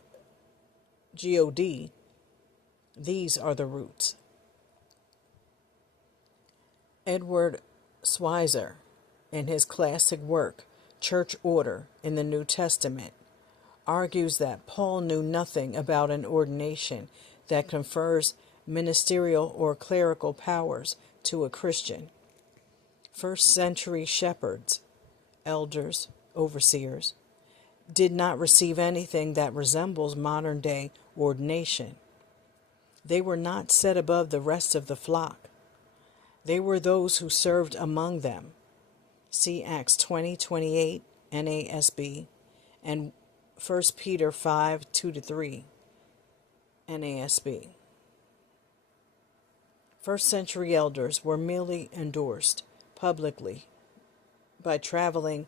God, these are the roots. Edward Schweitzer, in his classic work, Church Order in the New Testament, argues that Paul knew nothing about an ordination that confers ministerial or clerical powers to a Christian. First century shepherds, elders, overseers, did not receive anything that resembles modern-day ordination. They were not set above the rest of the flock. They were those who served among them. See Acts 20:28 NASB and 1 Peter 5:2-3 NASB. First century elders were merely endorsed publicly by traveling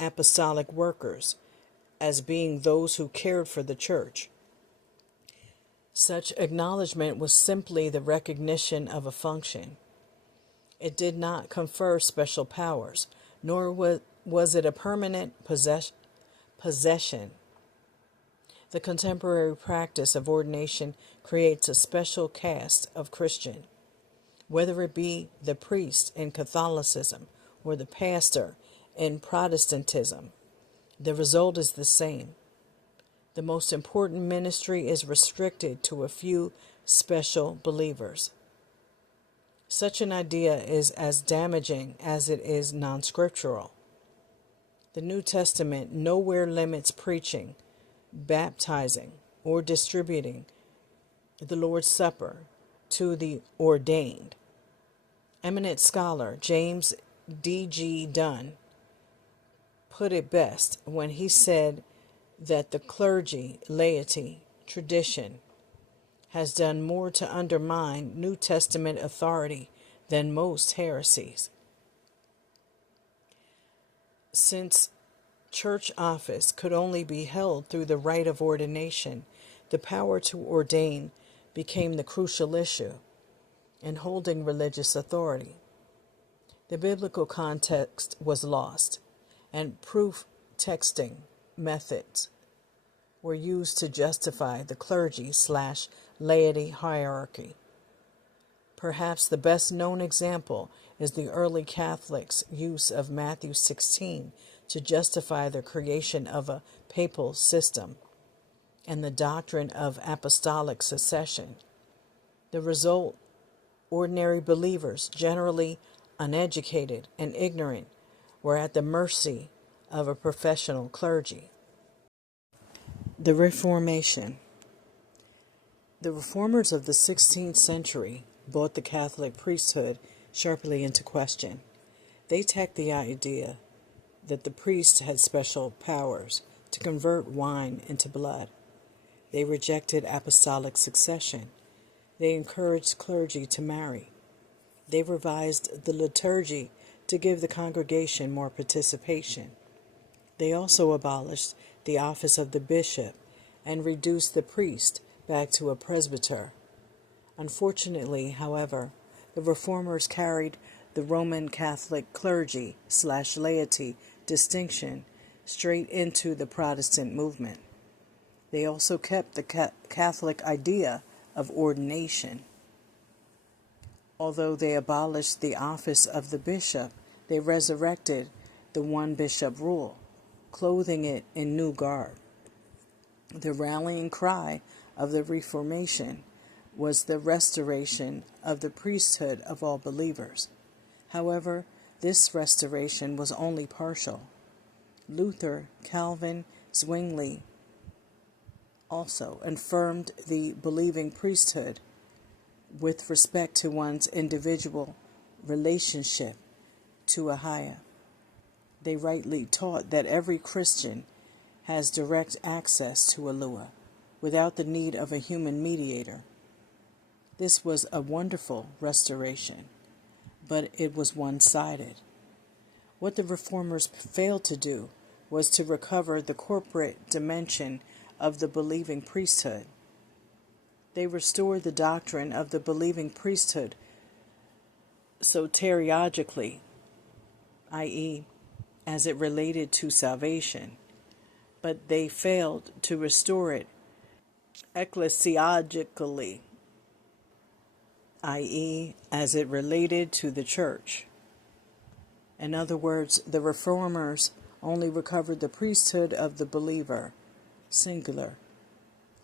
apostolic workers as being those who cared for the church. Such acknowledgement was simply the recognition of a function. It did not confer special powers, nor was it a permanent possession. The contemporary practice of ordination creates a special caste of Christian, whether it be the priest in Catholicism or the pastor in Protestantism. The result is the same. The most important ministry is restricted to a few special believers. Such an idea is as damaging as it is non-scriptural. The New Testament nowhere limits preaching, baptizing, or distributing the Lord's Supper to the ordained. Eminent scholar James D.G. Dunn put it best when he said that the clergy, laity, tradition has done more to undermine New Testament authority than most heresies. Since church office could only be held through the rite of ordination, the power to ordain became the crucial issue in holding religious authority. The biblical context was lost, and proof texting methods were used to justify the clergy/laity hierarchy. Perhaps the best known example is the early Catholics' use of Matthew 16 to justify the creation of a papal system and the doctrine of apostolic succession. The result, ordinary believers, generally uneducated and ignorant, were at the mercy of a professional clergy. The Reformation. The reformers of the 16th century brought the Catholic priesthood sharply into question. They tacked the idea that the priest had special powers to convert wine into blood. They rejected apostolic succession. They encouraged clergy to marry. They revised the liturgy to give the congregation more participation. They also abolished the office of the bishop and reduced the priest back to a presbyter. Unfortunately, however, the reformers carried the Roman Catholic clergy/laity distinction straight into the Protestant movement. They also kept the Catholic idea of ordination. Although they abolished the office of the bishop, they resurrected the one bishop rule, clothing it in new garb. The rallying cry of the Reformation was the restoration of the priesthood of all believers. However, this restoration was only partial. Luther, Calvin, Zwingli also affirmed the believing priesthood with respect to one's individual relationship to a higher. They rightly taught that every Christian has direct access to Eloah without the need of a human mediator. This was a wonderful restoration, but it was one-sided. What the reformers failed to do was to recover the corporate dimension of the believing priesthood. They restored the doctrine of the believing priesthood soteriologically, i.e., as it related to salvation, but they failed to restore it ecclesiologically, i.e., as it related to the church. In other words, the reformers only recovered the priesthood of the believer, singular.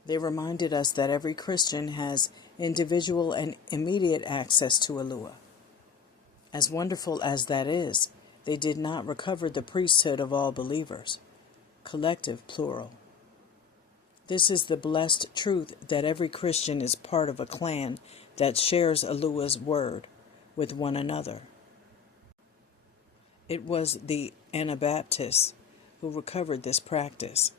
They reminded us that every Christian has individual and immediate access to Eloah. As wonderful as that is, they did not recover the priesthood of all believers, collective plural. This is the blessed truth that every Christian is part of a clan that shares Elohah's word with one another. It was the Anabaptists who recovered this practice.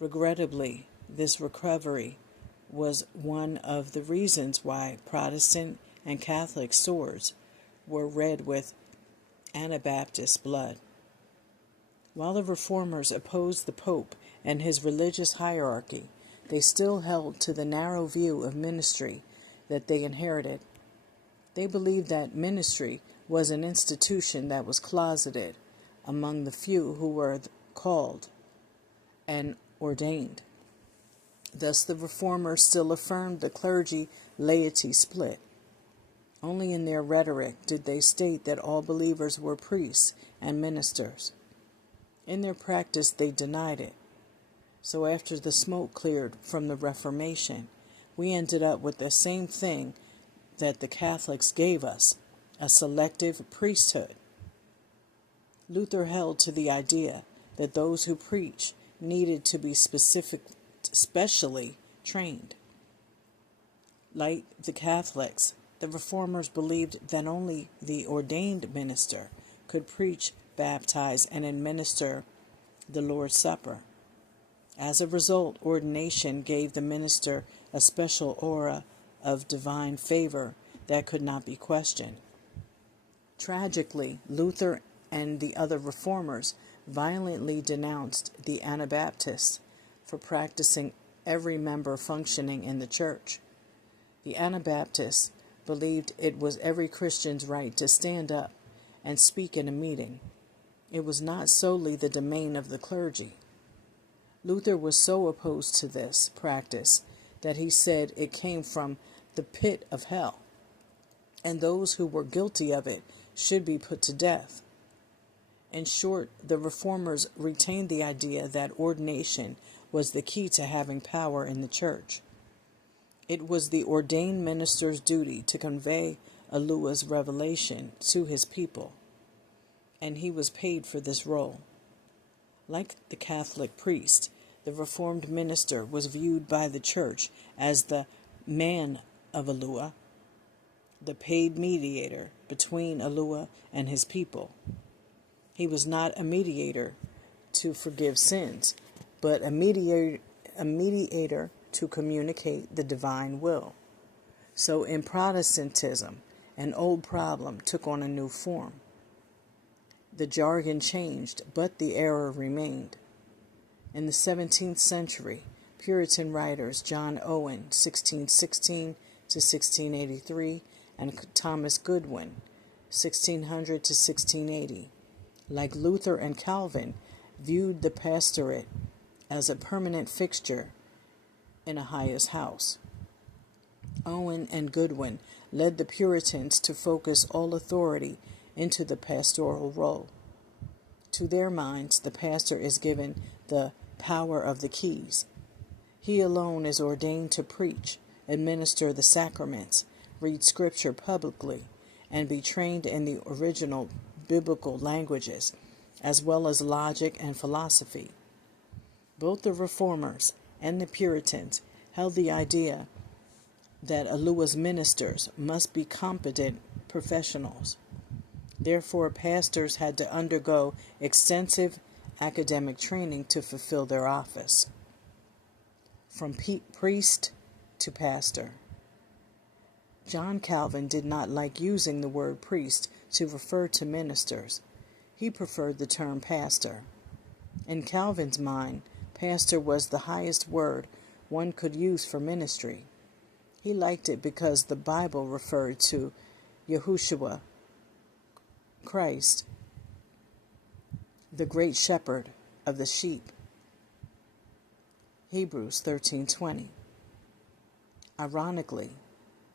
Regrettably, this recovery was one of the reasons why Protestant and Catholic swords were red with Anabaptist blood. While the reformers opposed the Pope and his religious hierarchy, they still held to the narrow view of ministry that they inherited. They believed that ministry was an institution that was closeted among the few who were called and ordained. Thus, the reformers still affirmed the clergy-laity split. Only in their rhetoric did they state that all believers were priests and ministers. In their practice, they denied it. So after the smoke cleared from the Reformation, we ended up with the same thing that the Catholics gave us, a selective priesthood. Luther held to the idea that those who preach needed to be specially trained. Like the Catholics, the Reformers believed that only the ordained minister could preach, baptize, and administer the Lord's Supper. As a result, ordination gave the minister a special aura of divine favor that could not be questioned. Tragically, Luther and the other reformers violently denounced the Anabaptists for practicing every member functioning in the church. The Anabaptists believed it was every Christian's right to stand up and speak in a meeting. It was not solely the domain of the clergy. Luther was so opposed to this practice that he said it came from the pit of hell, and those who were guilty of it should be put to death. In short, the reformers retained the idea that ordination was the key to having power in the church. It was the ordained minister's duty to convey Elohah's revelation to his people, and he was paid for this role. Like the Catholic priest, the Reformed minister was viewed by the church as the man of Eluah, the paid mediator between Eluah and his people. He was not a mediator to forgive sins, but a mediator to communicate the divine will. So in Protestantism, an old problem took on a new form. The jargon changed, but the error remained. In the 17th century, Puritan writers John Owen, 1616 to 1683, and Thomas Goodwin, 1600 to 1680, like Luther and Calvin, viewed the pastorate as a permanent fixture in Ahiah's house. Owen and Goodwin led the Puritans to focus all authority into the pastoral role. To their minds, the pastor is given the power of the keys. He alone is ordained to preach, administer the sacraments, read scripture publicly, and be trained in the original biblical languages, as well as logic and philosophy. Both the Reformers and the Puritans held the idea that Eluah's ministers must be competent professionals. Therefore, pastors had to undergo extensive academic training to fulfill their office. From priest to pastor. John Calvin did not like using the word priest to refer to ministers. He preferred the term pastor. In Calvin's mind, pastor was the highest word one could use for ministry. He liked it because the Bible referred to Yahushua, Christ, the great shepherd of the sheep. Hebrews 13:20. Ironically,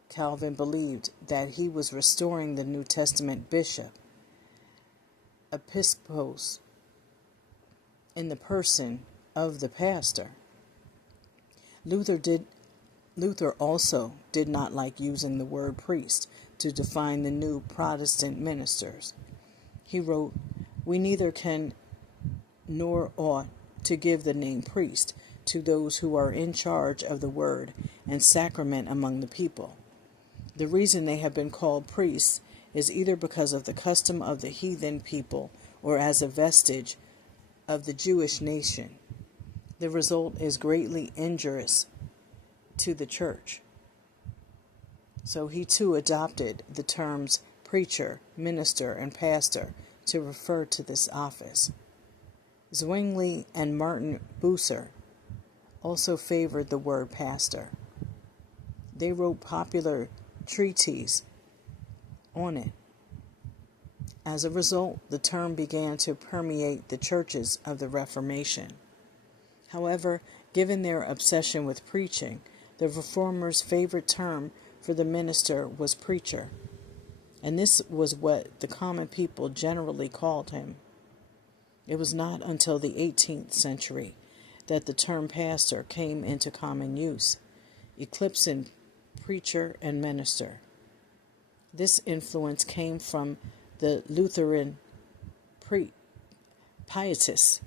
Calvin believed that he was restoring the New Testament bishop, episkopos, in the person of the pastor. Luther also did not like using the word priest to define the new Protestant ministers. He wrote, "We neither can nor ought to give the name priest to those who are in charge of the word and sacrament among the people. The reason they have been called priests is either because of the custom of the heathen people or as a vestige of the Jewish nation. The result is greatly injurious to the church." So he too adopted the terms preacher, minister, and pastor to refer to this office. Zwingli and Martin Bucer also favored the word pastor. They wrote popular treatises on it. As a result, the term began to permeate the churches of the Reformation. However, given their obsession with preaching, the Reformers' favorite term for the minister was preacher, and this was what the common people generally called him. It was not until the 18th century that the term pastor came into common use, eclipsing preacher and minister. This influence came from the Lutheran pietists.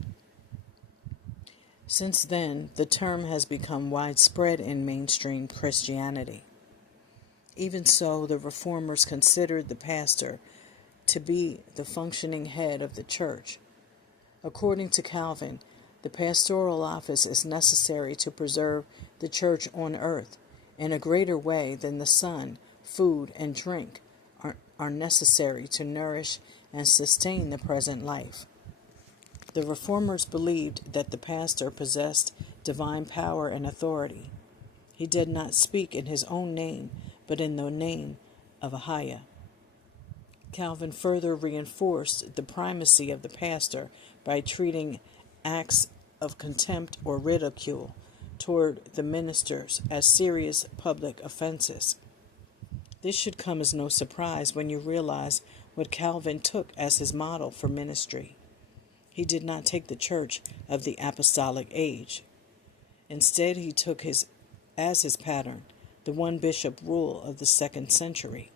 Since then, the term has become widespread in mainstream Christianity. Even so, the Reformers considered the pastor to be the functioning head of the church. According to Calvin, the pastoral office is necessary to preserve the church on earth in a greater way than the sun, food, and drink are necessary to nourish and sustain the present life. The Reformers believed that the pastor possessed divine power and authority. He did not speak in his own name, but in the name of Ahiah. Calvin further reinforced the primacy of the pastor by treating acts of contempt or ridicule toward the ministers as serious public offenses. This should come as no surprise when you realize what Calvin took as his model for ministry. He did not take the church of the apostolic age. Instead, he took as his pattern the one-bishop rule of the 2nd century.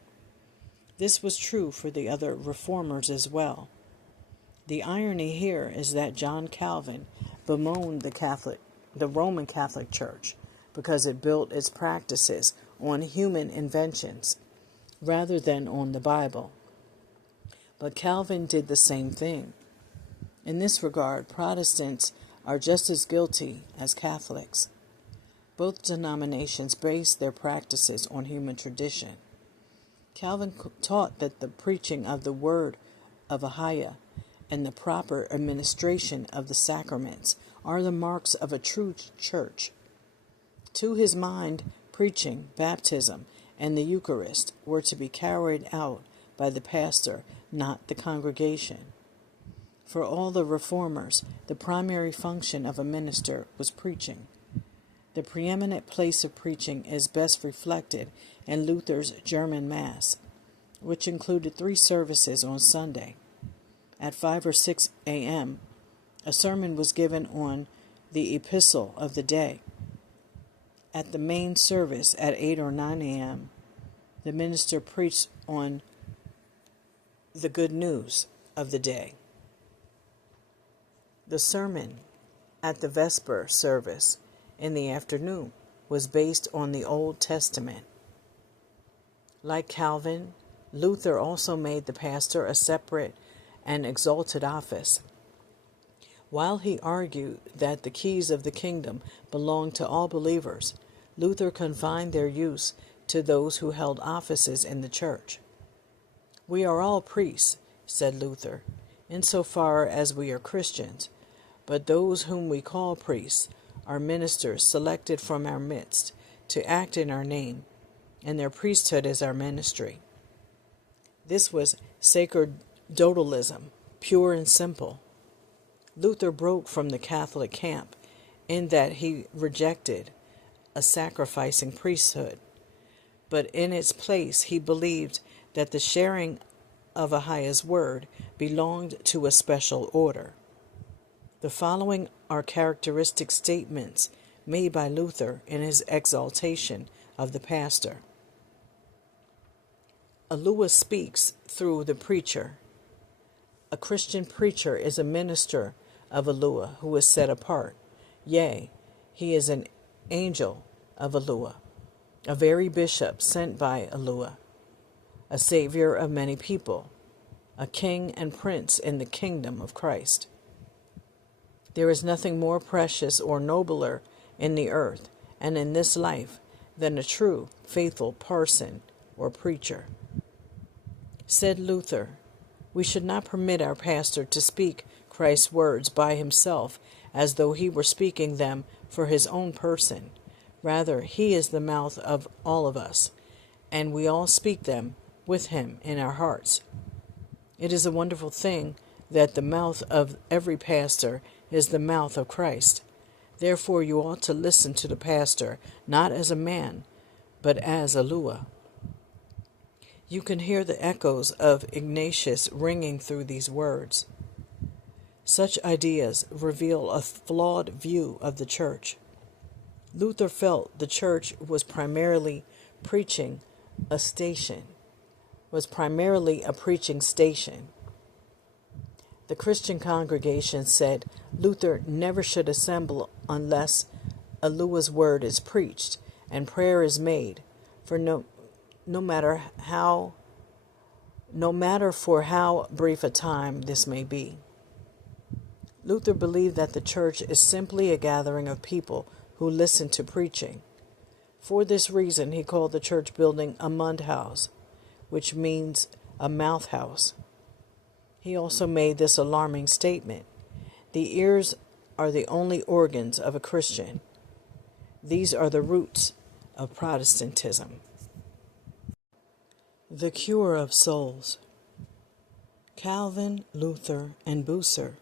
This was true for the other reformers as well. The irony here is that John Calvin bemoaned the Catholic the Roman Catholic Church because it built its practices on human inventions rather than on the Bible. But Calvin did the same thing. In this regard, Protestants are just as guilty as Catholics. Both denominations base their practices on human tradition. Calvin taught that the preaching of the word of UTEriKiYah and the proper administration of the sacraments are the marks of a true church. To his mind, preaching, baptism, and the Eucharist were to be carried out by the pastor, not the congregation. For all the reformers, the primary function of a minister was preaching. The preeminent place of preaching is best reflected in Luther's German Mass, which included 3 services on Sunday. At 5 or 6 a.m., a sermon was given on the epistle of the day. At the main service at 8 or 9 a.m., the minister preached on the good news of the day. The sermon at the Vesper service in the afternoon was based on the Old Testament. Like Calvin, Luther also made the pastor a separate and exalted office. While he argued that the keys of the kingdom belonged to all believers, Luther confined their use to those who held offices in the church. "We are all priests," said Luther, "insofar as we are Christians, but those whom we call priests are ministers selected from our midst to act in our name, and their priesthood is our ministry." This was sacerdotalism, pure and simple. Luther broke from the Catholic camp in that he rejected a sacrificing priesthood, but in its place he believed that the sharing of UTEriKiYah's word belonged to a special order. The following are characteristic statements made by Luther in his exaltation of the pastor. UTEriKiYah speaks through the preacher. A Christian preacher is a minister of UTEriKiYah who is set apart. Yea, he is an angel of UTEriKiYah, a very bishop sent by UTEriKiYah, a savior of many people, a king and prince in the kingdom of Christ. There is nothing more precious or nobler in the earth and in this life than a true, faithful parson or preacher. Said Luther, "We should not permit our pastor to speak Christ's words by himself as though he were speaking them for his own person. Rather, he is the mouth of all of us, and we all speak them with him in our hearts. It is a wonderful thing that the mouth of every pastor is the mouth of Christ. Therefore you ought to listen to the pastor, not as a man, but as UTEriKiYah." You can hear the echoes of Ignatius ringing through these words. Such ideas reveal a flawed view of the church. Luther felt the church was primarily a preaching station. The Christian congregation said Luther never should assemble unless UTEriKiYah's word is preached and prayer is made, for no matter for how brief a time this may be. Luther believed that the church is simply a gathering of people who listen to preaching. For this reason, he called the church building a Mundhaus, which means a mouth house. He also made this alarming statement: "The ears are the only organs of a Christian. These are the roots of Protestantism." The cure of souls. Calvin, Luther, and Bucer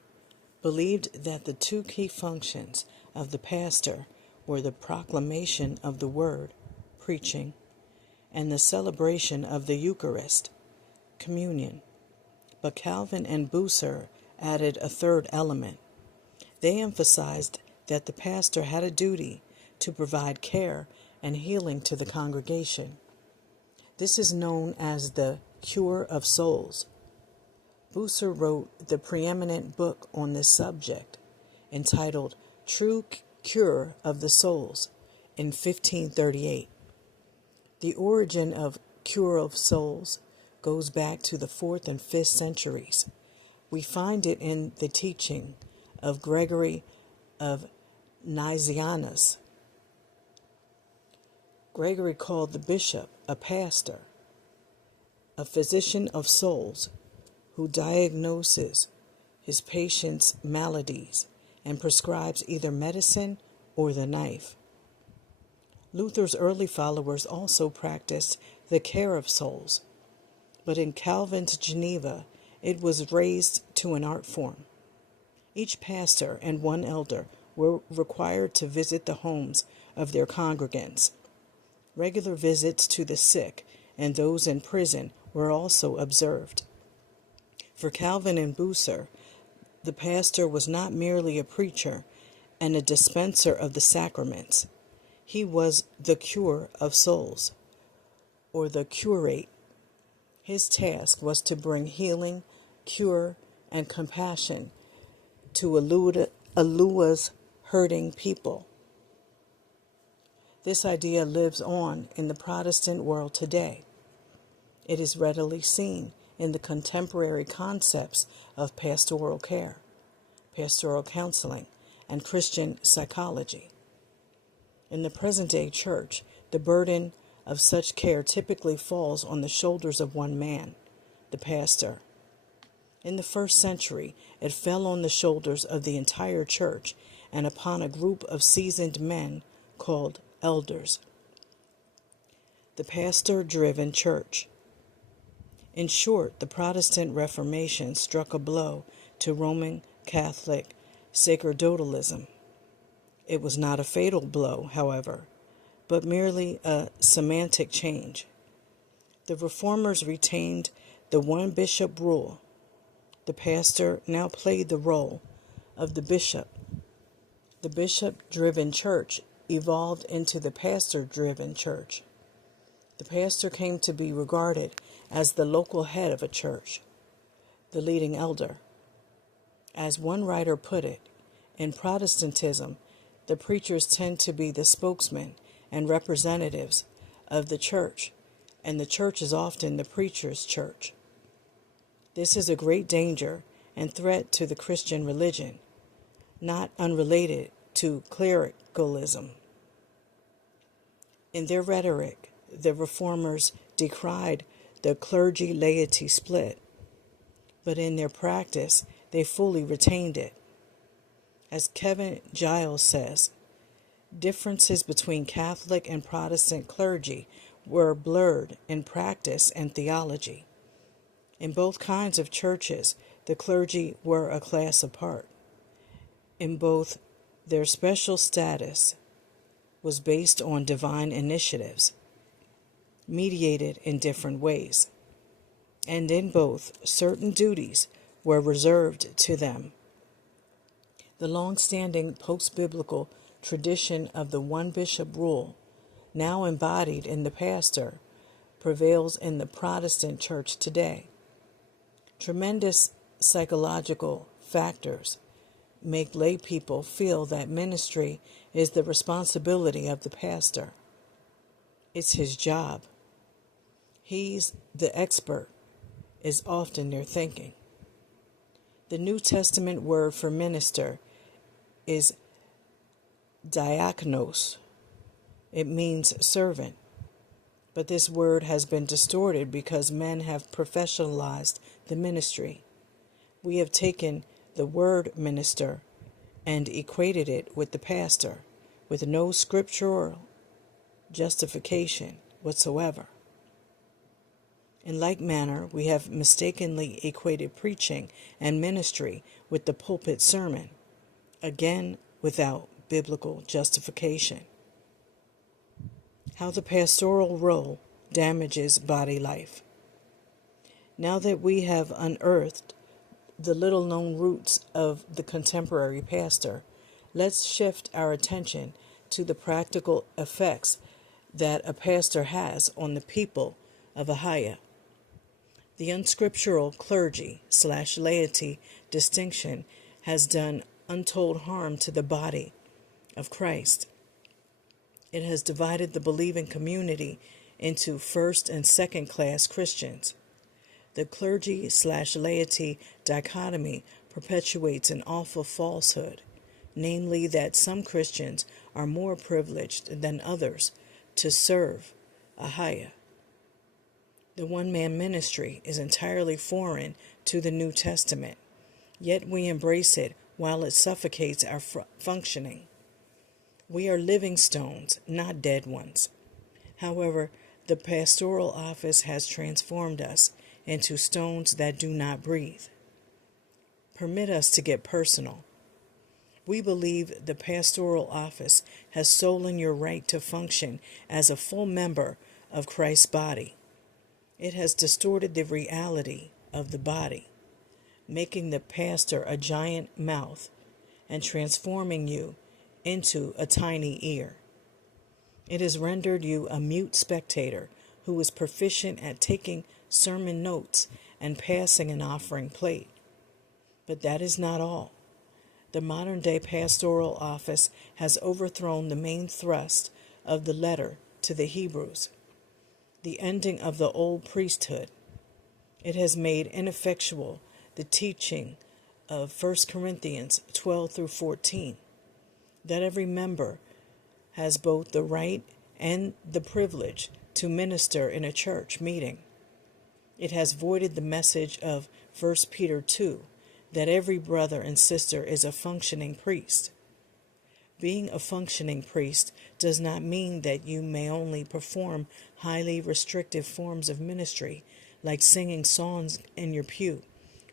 believed that the 2 key functions of the pastor were the proclamation of the word, preaching, and the celebration of the Eucharist, communion. But Calvin and Bucer added a third element. They emphasized that the pastor had a duty to provide care and healing to the congregation. This is known as the cure of souls. Bucer wrote the preeminent book on this subject, entitled True cure of the souls in 1538. The origin of cure of souls goes back to the 4th and 5th centuries. We find it in the teaching of Gregory of Nazianzus. Gregory called the bishop a pastor, a physician of souls, who diagnoses his patients' maladies and prescribes either medicine or the knife. Luther's early followers also practiced the care of souls, but in Calvin's Geneva, it was raised to an art form. Each pastor and one elder were required to visit the homes of their congregants. Regular visits to the sick and those in prison were also observed. For Calvin and Bucer, the pastor was not merely a preacher and a dispenser of the sacraments. He was the cure of souls, or the curate. His task was to bring healing, cure, and compassion to Alua's hurting people. This idea lives on in the Protestant world today. It is readily seen in the contemporary concepts of pastoral care, pastoral counseling, and Christian psychology. In the present-day church, the burden of such care typically falls on the shoulders of one man, the pastor. In the 1st century, it fell on the shoulders of the entire church and upon a group of seasoned men called elders. The pastor-driven church. In short, the Protestant Reformation struck a blow to Roman Catholic sacerdotalism. It was not a fatal blow, however, but merely a semantic change. The Reformers retained the one-bishop rule. The pastor now played the role of the bishop. The bishop-driven church evolved into the pastor-driven church. The pastor came to be regarded as the local head of a church, the leading elder. As one writer put it, in Protestantism, the preachers tend to be the spokesmen and representatives of the church, and the church is often the preacher's church. This is a great danger and threat to the Christian religion, not unrelated to clericalism. In their rhetoric, the Reformers decried the clergy-laity split, but in their practice, they fully retained it. As Kevin Giles says, differences between Catholic and Protestant clergy were blurred in practice and theology. In both kinds of churches, the clergy were a class apart. In both, their special status was based on divine initiatives, mediated in different ways. And in both, certain duties were reserved to them. The long-standing post-biblical tradition of the one-bishop rule, now embodied in the pastor, prevails in the Protestant church today. Tremendous psychological factors make lay people feel that ministry is the responsibility of the pastor. It's his job. He's the expert, is often their thinking. The New Testament word for minister is diakonos. It means servant. But this word has been distorted because men have professionalized the ministry. We have taken the word minister and equated it with the pastor, with no scriptural justification whatsoever. In like manner, we have mistakenly equated preaching and ministry with the pulpit sermon, again without biblical justification. How the pastoral role damages body life. Now that we have unearthed the little-known roots of the contemporary pastor, let's shift our attention to the practical effects that a pastor has on the people of Ahia. The unscriptural clergy/laity distinction has done untold harm to the body of Christ. It has divided the believing community into first and second class Christians. The clergy/laity dichotomy perpetuates an awful falsehood, namely that some Christians are more privileged than others to serve UTEriKiYah. The one-man ministry is entirely foreign to the New Testament, yet we embrace it while it suffocates our functioning. We are living stones, not dead ones. However, the pastoral office has transformed us into stones that do not breathe. Permit us to get personal. We believe the pastoral office has stolen your right to function as a full member of Christ's body. It has distorted the reality of the body, making the pastor a giant mouth and transforming you into a tiny ear. It has rendered you a mute spectator who is proficient at taking sermon notes and passing an offering plate. But that is not all. The modern-day pastoral office has overthrown the main thrust of the letter to the Hebrews, the ending of the old priesthood. It has made ineffectual the teaching of 1 Corinthians 12 through 14, that every member has both the right and the privilege to minister in a church meeting. It has voided the message of 1 Peter 2, that every brother and sister is a functioning priest. Being a functioning priest does not mean that you may only perform highly restrictive forms of ministry, like singing songs in your pew,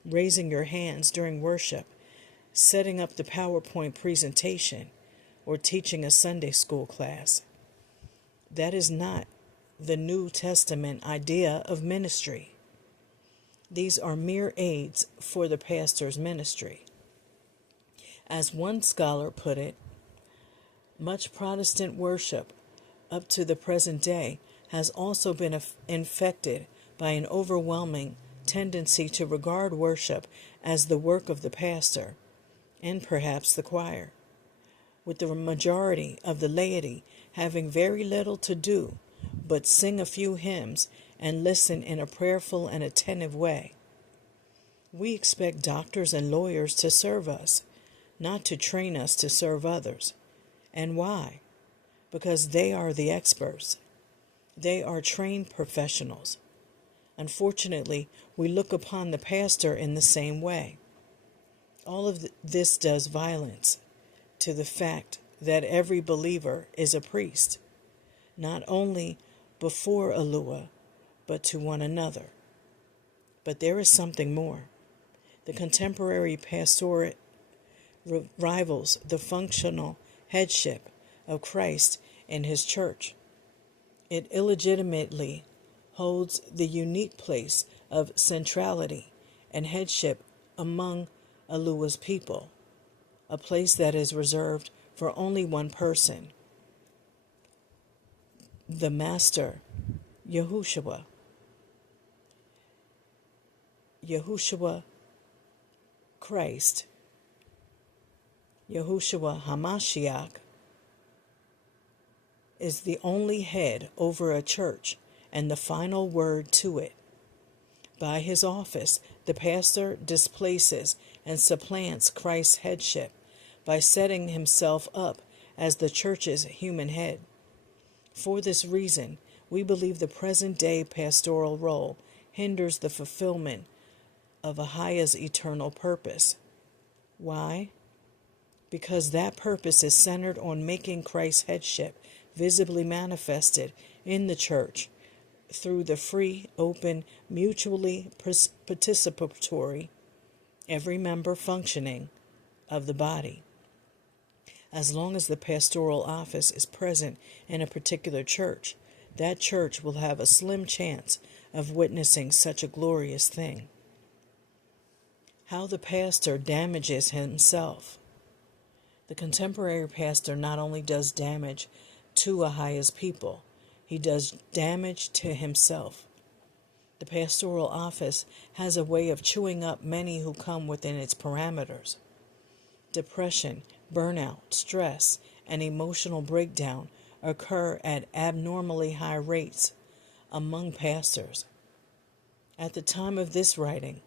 raising your hands during worship, setting up the PowerPoint presentation, or teaching a Sunday school class. That is not the New Testament idea of ministry. These are mere aids for the pastor's ministry. As one scholar put it, much Protestant worship up to the present day has also been infected by an overwhelming tendency to regard worship as the work of the pastor and perhaps the choir, with the majority of the laity having very little to do but sing a few hymns and listen in a prayerful and attentive way. We expect doctors and lawyers to serve us, not to train us to serve others. And why? Because they are the experts. They are trained professionals. Unfortunately, we look upon the pastor in the same way. All of this does violence to the fact that every believer is a priest, not only before UTEriKiYah, but to one another. But there is something more. The contemporary pastorate rivals the functional headship of Christ in his church. It illegitimately holds the unique place of centrality and headship among UTEriKiYah's people, a place that is reserved for only one person, the Master, Yahushua Christ, Yahushua HaMashiach, is the only head over a church and the final word to it. By his office, the pastor displaces and supplants Christ's headship by setting himself up as the church's human head. For this reason, we believe the present-day pastoral role hinders the fulfillment of UTEriKiYah's eternal purpose. Why? Because that purpose is centered on making Christ's headship visibly manifested in the church through the free, open, mutually participatory, every member functioning of the body. As long as the pastoral office is present in a particular church, that church will have a slim chance of witnessing such a glorious thing. How the pastor damages himself. The contemporary pastor not only does damage to UTEriKiYah's people, he does damage to himself. The pastoral office has a way of chewing up many who come within its parameters. Depression, burnout, stress, and emotional breakdown occur at abnormally high rates among pastors. At the time of this writing,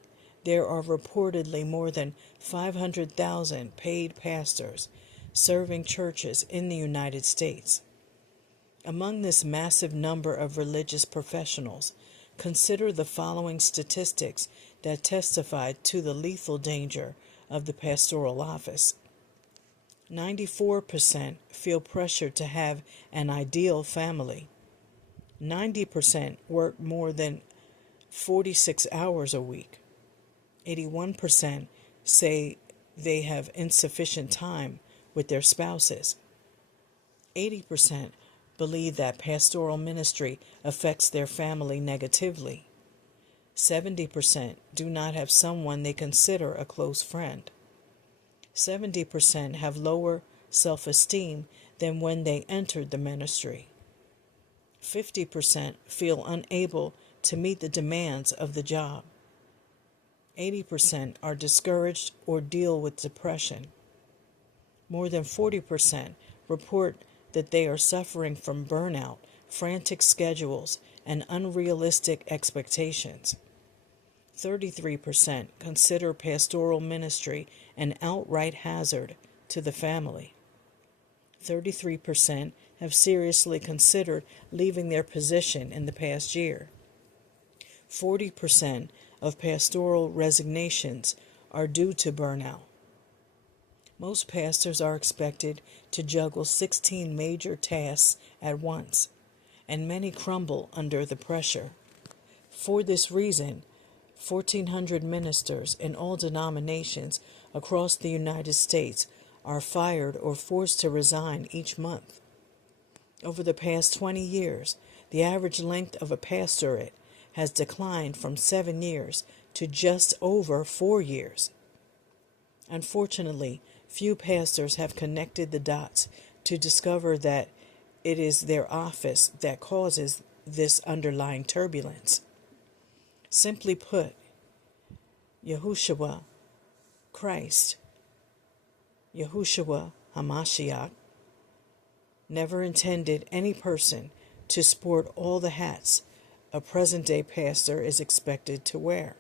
there are reportedly more than 500,000 paid pastors serving churches in the United States. Among this massive number of religious professionals, consider the following statistics that testify to the lethal danger of the pastoral office. 94% feel pressured to have an ideal family. 90% work more than 46 hours a week. 81% say they have insufficient time with their spouses. 80% believe that pastoral ministry affects their family negatively. 70% do not have someone they consider a close friend. 70% have lower self-esteem than when they entered the ministry. 50% feel unable to meet the demands of the job. 80% are discouraged or deal with depression. More than 40% report that they are suffering from burnout, frantic schedules, and unrealistic expectations. 33% consider pastoral ministry an outright hazard to the family. 33% have seriously considered leaving their position in the past year. 40% of pastoral resignations are due to burnout. Most pastors are expected to juggle 16 major tasks at once, and many crumble under the pressure. For this reason, 1,400 ministers in all denominations across the United States are fired or forced to resign each month. Over the past 20 years, the average length of a pastorate has declined from 7 years to just over 4 years. Unfortunately, few pastors have connected the dots to discover that it is their office that causes this underlying turbulence. Simply put, Yahushua Christ, Yahushua HaMashiach, never intended any person to sport all the hats a present-day pastor is expected to wear.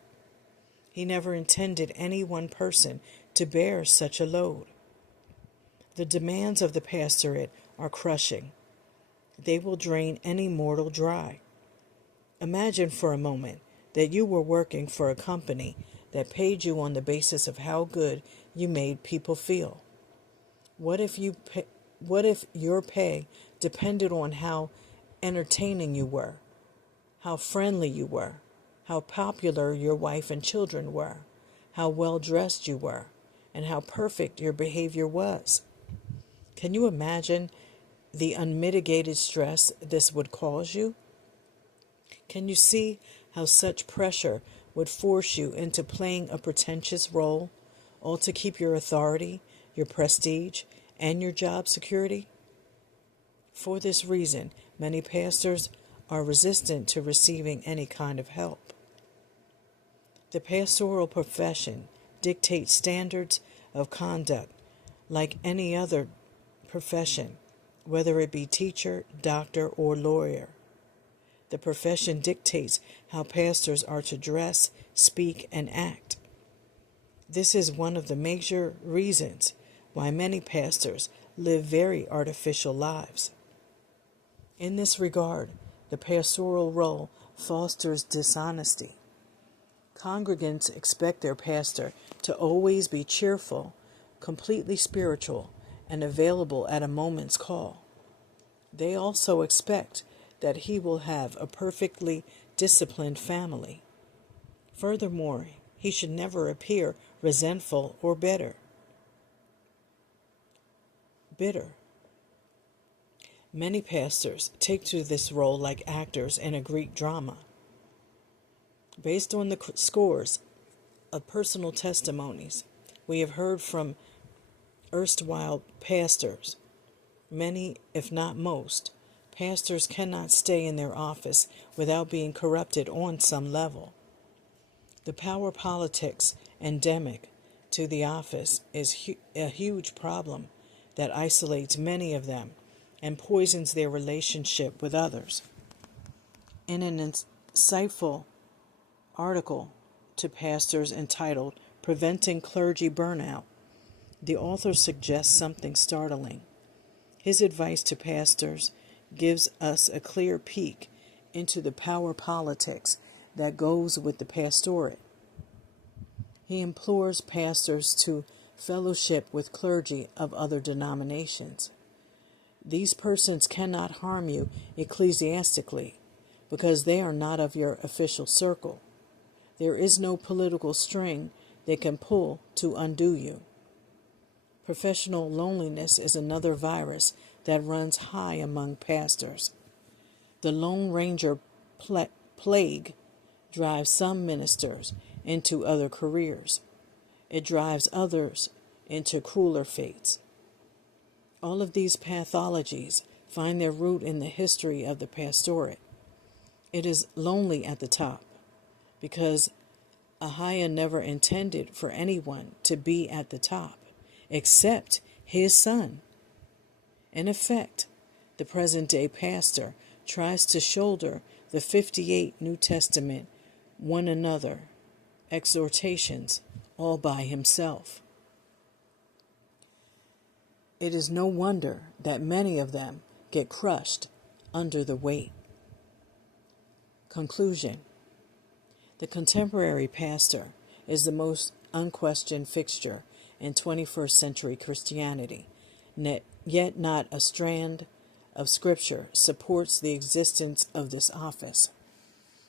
He never intended any one person to bear such a load. The demands of the pastorate are crushing. They will drain any mortal dry. Imagine for a moment that you were working for a company that paid you on the basis of how good you made people feel. What if your pay depended on how entertaining you were, how friendly you were, how popular your wife and children were, how well dressed you were, and how perfect your behavior was? Can you imagine the unmitigated stress this would cause you? Can you see how such pressure would force you into playing a pretentious role, all to keep your authority, your prestige, and your job security? For this reason, many pastors are resistant to receiving any kind of help. The pastoral profession dictates standards of conduct like any other profession, whether it be teacher, doctor, or lawyer. The profession dictates how pastors are to dress, speak, and act. This is one of the major reasons why many pastors live very artificial lives. In this regard, the pastoral role fosters dishonesty. Congregants expect their pastor to always be cheerful, completely spiritual, and available at a moment's call. They also expect that he will have a perfectly disciplined family. Furthermore, he should never appear resentful or bitter. Many pastors take to this role like actors in a Greek drama. Based on the scores of personal testimonies we have heard from erstwhile pastors, many, if not most, pastors cannot stay in their office without being corrupted on some level. The power politics endemic to the office is a huge problem that isolates many of them and poisons their relationship with others. In an insightful article to pastors entitled Preventing Clergy Burnout, the author suggests something startling. His advice to pastors gives us a clear peek into the power politics that goes with the pastorate. He implores pastors to fellowship with clergy of other denominations. These persons cannot harm you ecclesiastically because they are not of your official circle. There is no political string they can pull to undo you. Professional loneliness is another virus that runs high among pastors. The Lone Ranger plague drives some ministers into other careers. It drives others into crueler fates. All of these pathologies find their root in the history of the pastorate. It is lonely at the top because Ahiah never intended for anyone to be at the top except his son. In effect, the present-day pastor tries to shoulder the 58 New Testament one another exhortations all by himself. It is no wonder that many of them get crushed under the weight. Conclusion. The contemporary pastor is the most unquestioned fixture in 21st century Christianity, yet not a strand of Scripture supports the existence of this office.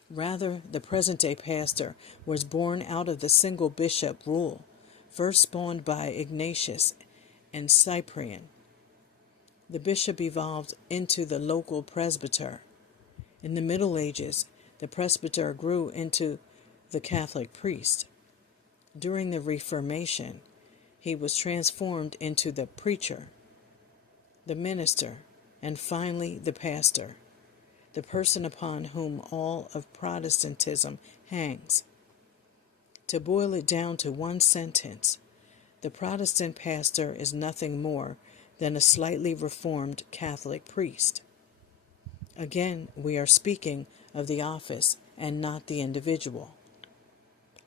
Rather, the present-day pastor was born out of the single bishop rule, first spawned by Ignatius and Cyprian. The bishop evolved into the local presbyter. In the Middle Ages, the presbyter grew into the Catholic priest. During the Reformation, he was transformed into the preacher, the minister, and finally the pastor, the person upon whom all of Protestantism hangs. To boil it down to one sentence, the Protestant pastor is nothing more than a slightly reformed Catholic priest. Again, we are speaking of the office and not the individual.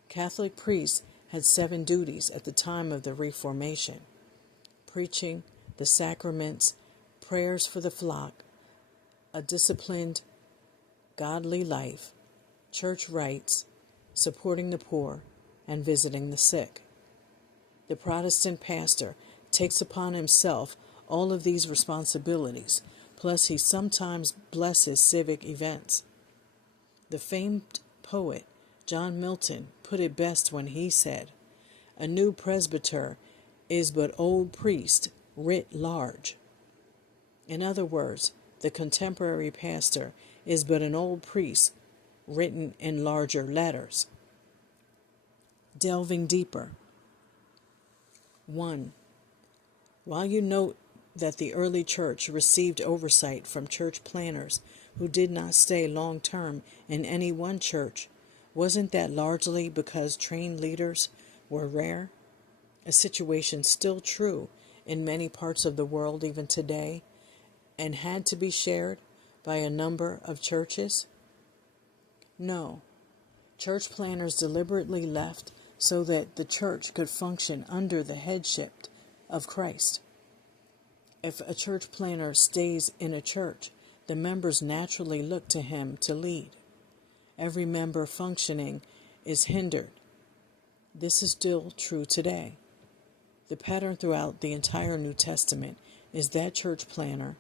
Catholic priests had 7 duties at the time of the Reformation: preaching, the sacraments, prayers for the flock, a disciplined, godly life, church rites, supporting the poor, and visiting the sick. The Protestant pastor takes upon himself all of these responsibilities, plus he sometimes blesses civic events. The famed poet John Milton put it best when he said, "A new presbyter is but old priest writ large." In other words, the contemporary pastor is but an old priest written in larger letters. Delving deeper. 1. While you note that the early church received oversight from church planners who did not stay long-term in any one church, wasn't that largely because trained leaders were rare? A situation still true in many parts of the world even today, and had to be shared by a number of churches? No. Church planners deliberately left so that the church could function under the headship of Christ. If a church planner stays in a church, the members naturally look to him to lead. Every member functioning is hindered. This is still true today. The pattern throughout the entire New Testament is that church planner,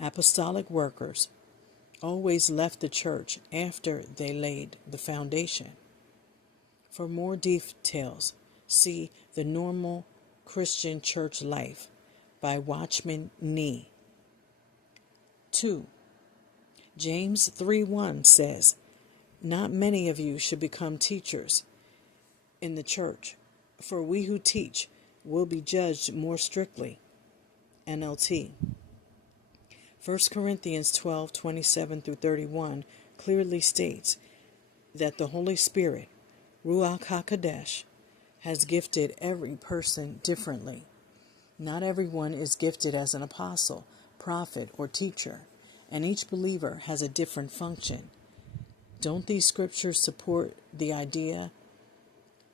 apostolic workers, always left the church after they laid the foundation. For more details, see The Normal Christian Church Life by Watchman Nee. 2. James 3:1 says, "Not many of you should become teachers in the church, for we who teach will be judged more strictly." NLT. 1 Corinthians 12:27-31 clearly states that the Holy Spirit, Ruach HaKodesh, has gifted every person differently. Not everyone is gifted as an apostle, prophet, or teacher, and each believer has a different function. Don't these scriptures support the idea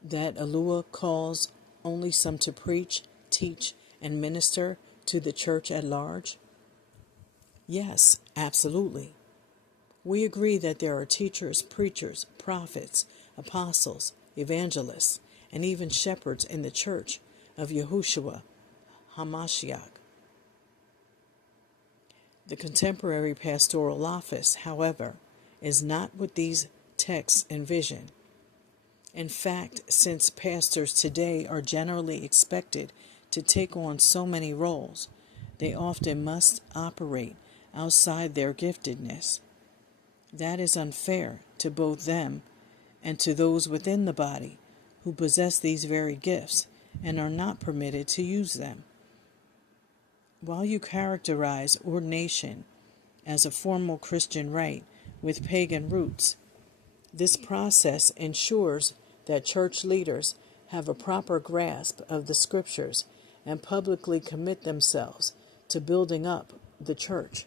that Yahuwah calls only some to preach, teach, and minister to the church at large? Yes, absolutely. We agree that there are teachers, preachers, prophets, apostles, evangelists, and even shepherds in the church of Yahushua HaMashiach. The contemporary pastoral office, however, is not what these texts envision. In fact, since pastors today are generally expected to take on so many roles, they often must operate outside their giftedness. That is unfair to both them and to those within the body who possess these very gifts and are not permitted to use them. While you characterize ordination as a formal Christian rite with pagan roots, this process ensures that church leaders have a proper grasp of the scriptures and publicly commit themselves to building up the church.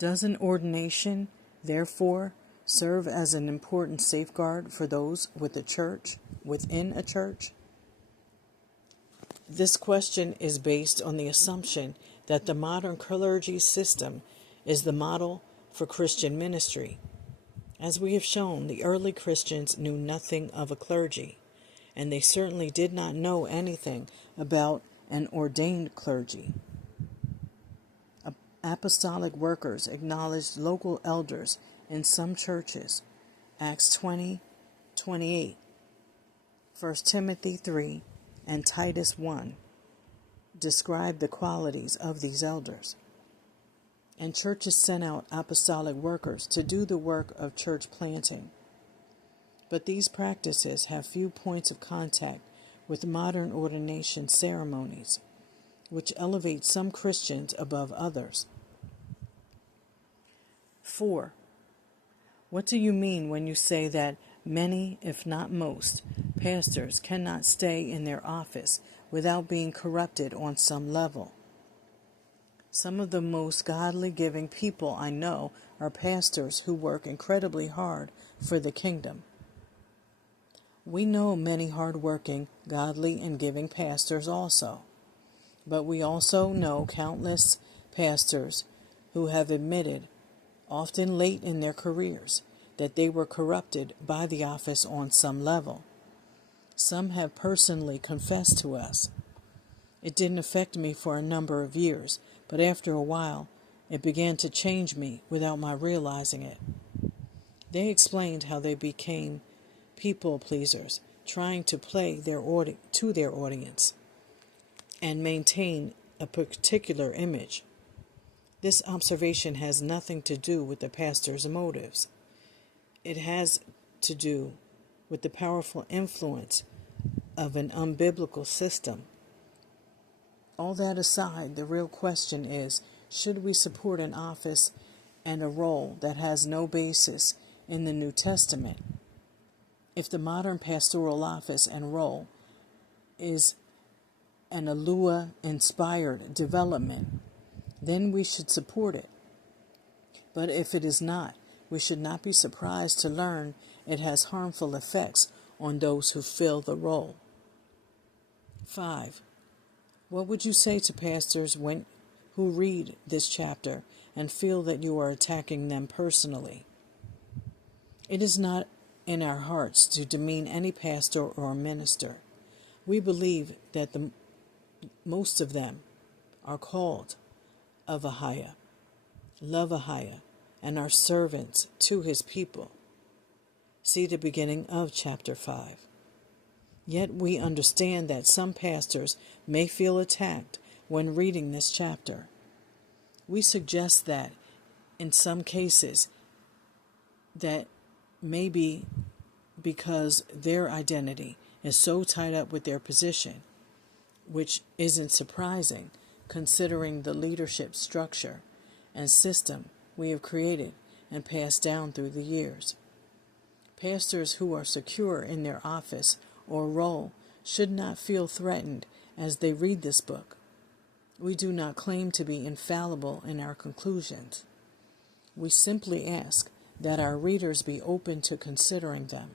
Doesn't ordination, therefore, serve as an important safeguard for those within a church? This question is based on the assumption that the modern clergy system is the model for Christian ministry. As we have shown, the early Christians knew nothing of a clergy, and they certainly did not know anything about an ordained clergy. Apostolic workers acknowledged local elders in some churches. Acts 20:28, 1 Timothy 3, and Titus 1 describe the qualities of these elders. And churches sent out apostolic workers to do the work of church planting. But these practices have few points of contact with modern ordination ceremonies, which elevate some Christians above others. 4. What do you mean when you say that many, if not most, pastors cannot stay in their office without being corrupted on some level? Some of the most godly giving people I know are pastors who work incredibly hard for the kingdom. We know many hard-working, godly, and giving pastors also. But we also know countless pastors who have admitted, often late in their careers, that they were corrupted by the office on some level. Some have personally confessed to us. It didn't affect me for a number of years, but after a while, it began to change me without my realizing it. They explained how they became people pleasers, trying to play to their audience and maintain a particular image. This observation has nothing to do with the pastor's motives. It has to do with the powerful influence of an unbiblical system. All that aside, the real question is, should we support an office and a role that has no basis in the New Testament? If the modern pastoral office and role is an Yahuwah-inspired development, then we should support it. But if it is not, we should not be surprised to learn it has harmful effects on those who fill the role. 5. What would you say to pastors who read this chapter and feel that you are attacking them personally? It is not in our hearts to demean any pastor or minister. We believe that most of them are called of Ahia, love Ahia, and are servants to his people. See the beginning of chapter 5. Yet we understand that some pastors may feel attacked when reading this chapter. We suggest that in some cases that may be because their identity is so tied up with their position, which isn't surprising considering the leadership structure and system we have created and passed down through the years. Pastors who are secure in their office or role should not feel threatened as they read this book. We do not claim to be infallible in our conclusions. We simply ask that our readers be open to considering them.